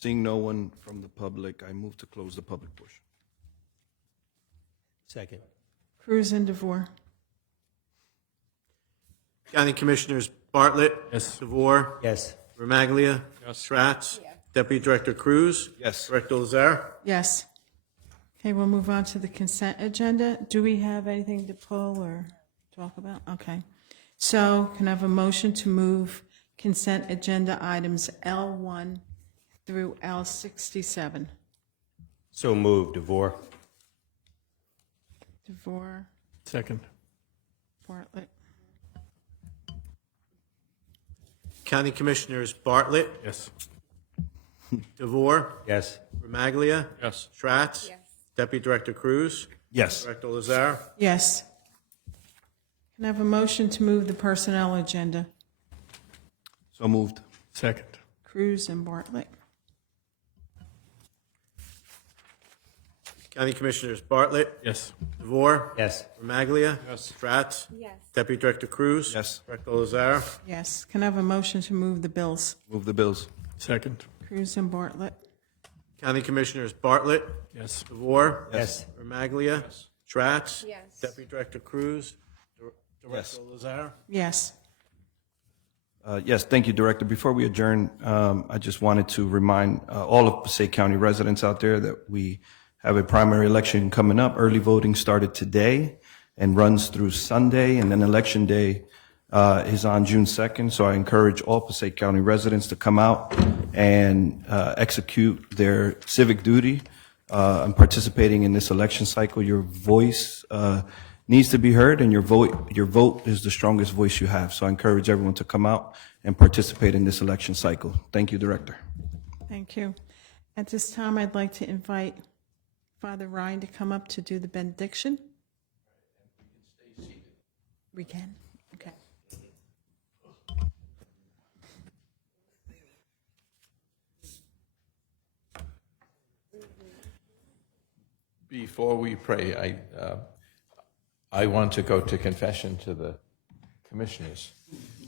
Seeing no one from the public, I move to close the public portion. Second. Cruz and DeVore. County Commissioners Bartlett. Yes. DeVore. Yes. Remaglia. Schratz. Deputy Director Cruz. Yes. Director Lazare. Yes. Okay, we'll move on to the consent agenda. Do we have anything to pull or talk about? Okay. So can I have a motion to move consent agenda items L1 through L67? So moved, DeVore. DeVore, Second. Bartlett. County Commissioners Bartlett. Yes. DeVore. Yes. Remaglia. Yes. Schratz. Deputy Director Cruz. Yes. Director Lazare. Yes. Can I have a motion to move the personnel agenda? So moved. Second. Cruz and Bartlett. County Commissioners Bartlett. Yes. DeVore. Yes. Remaglia. Yes. Schratz. Yes. Deputy Director Cruz. Yes. Director Lazare. Yes. Can I have a motion to move the bills? Move the bills. Second. Cruz and Bartlett. County Commissioners Bartlett. Yes. DeVore. Yes. Remaglia. Schratz. Yes. Deputy Director Cruz. Yes. Director Lazare. Yes. Yes, thank you, Director. Before we adjourn, I just wanted to remind all of Passaic County residents out there that we have a primary election coming up. Early voting started today and runs through Sunday, and then Election Day is on June 2nd. So I encourage all Passaic County residents to come out and execute their civic duty and participating in this election cycle. Your voice needs to be heard, and your vote is the strongest voice you have. So I encourage everyone to come out and participate in this election cycle. Thank you, Director. Thank you. At this time, I'd like to invite Father Ryan to come up to do the benediction. We can? Okay. Before we pray, I want to go to confession to the commissioners.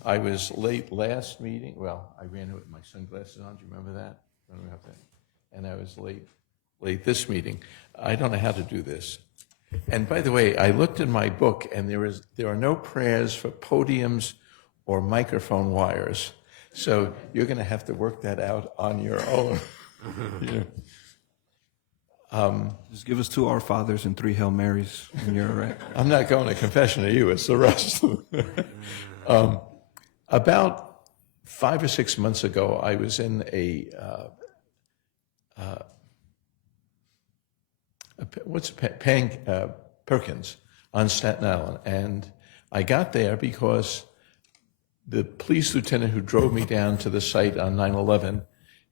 I was late last meeting. Well, I ran with my sunglasses on. Do you remember that? And I was late this meeting. I don't know how to do this. And by the way, I looked in my book, and there are no prayers for podiums or microphone wires. So you're going to have to work that out on your own. Just give us 2 Our Fathers and 3 Hail Marys, and you're all right. I'm not going to confession to you, it's the rest. About 5 or 6 months ago, I was in Perkins on Staten Island, and I got there because the police lieutenant who drove me down to the site on 9/11,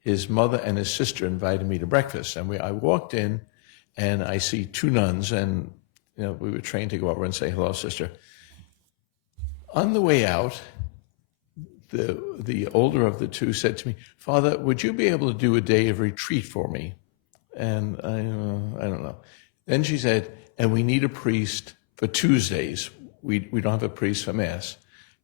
his mother and his sister invited me to breakfast, and I walked in, and I see 2 nuns, and we were trained to go over and say hello, sister. On the way out, the older of the 2 said to me, "Father, would you be able to do a day of retreat for me?" And I don't know. Then she said, "And we need a priest for Tuesdays. We don't have a priest for Mass.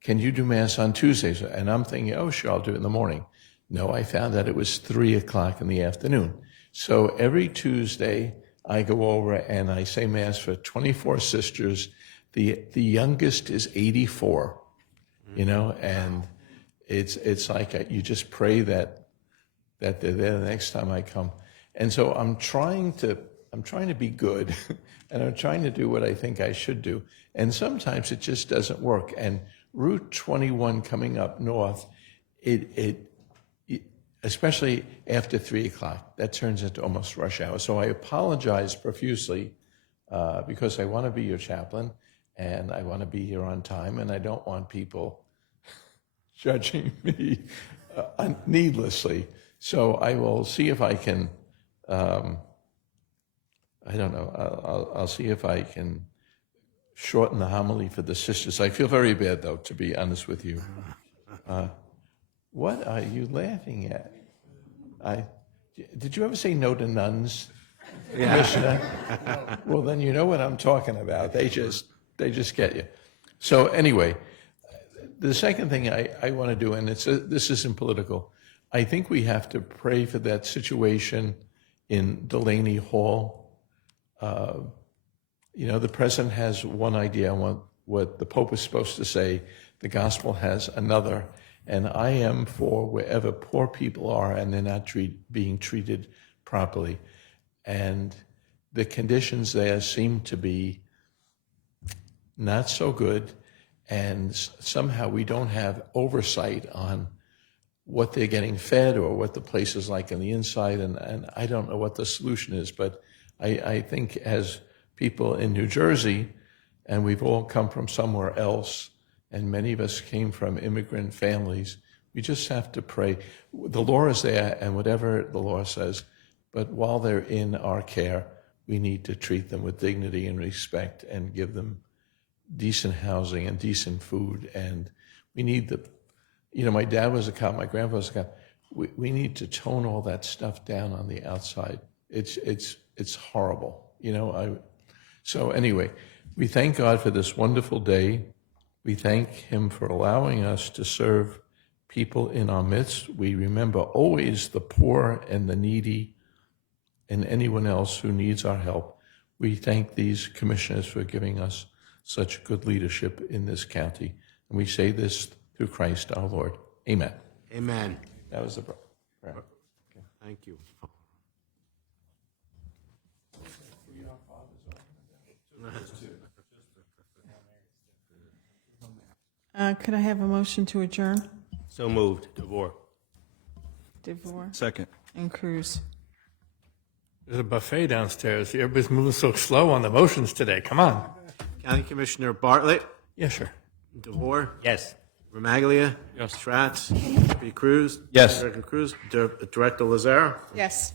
Can you do Mass on Tuesdays?" And I'm thinking, oh, sure, I'll do it in the morning. No, I found that it was 3 o'clock in the afternoon. So every Tuesday, I go over and I say Mass for 24 sisters. The youngest is 84, and it's like you just pray that they're there the next time I come. And so I'm trying to be good, and I'm trying to do what I think I should do. And sometimes it just doesn't work. And Route 21 coming up north, it especially after 3 o'clock, that turns into almost rush hour. So I apologize profusely because I want to be your chaplain, and I want to be here on time, and I don't want people judging me needlessly. So I will see if I can, I don't know, I'll see if I can shorten the homily for the sisters. I feel very bad, though, to be honest with you. What are you laughing at? Did you ever say no to nuns, Commissioner? Well, then you know what I'm talking about. They just get you. So anyway, the second thing I want to do, and this isn't political, I think we have to pray for that situation in Delaney Hall. The president has one idea on what the Pope is supposed to say. The gospel has another. And I am for wherever poor people are and they're not being treated properly. And the conditions there seem to be not so good. And somehow we don't have oversight on what they're getting fed or what the place is like on the inside. And I don't know what the solution is, but I think as people in New Jersey, and we've all come from somewhere else, and many of us came from immigrant families, we just have to pray. The law is there, and whatever the law says, but while they're in our care, we need to treat them with dignity and respect and give them decent housing and decent food. And we need my dad was a cop, my grandfather was a cop. We need to tone all that stuff down on the outside. It's horrible, So anyway, we thank God for this wonderful day. We thank him for allowing us to serve people in our midst. We remember always the poor and the needy and anyone else who needs our help. We thank these commissioners for giving us such good leadership in this county. And we say this through Christ our Lord. Amen. Amen. That was the prayer. Okay. Thank you. Could I have a motion to adjourn? So moved. DeVore. DeVore Second. and Cruz. There's a buffet downstairs. Everybody's moving so slow on the motions today. Come on. County Commissioner Bartlett, Yes, sir. DeVore, Yes. Romaglia. Yes. Stratz. Deputy Cruz. Yes. Director Cruz. Director Lazare. Yes.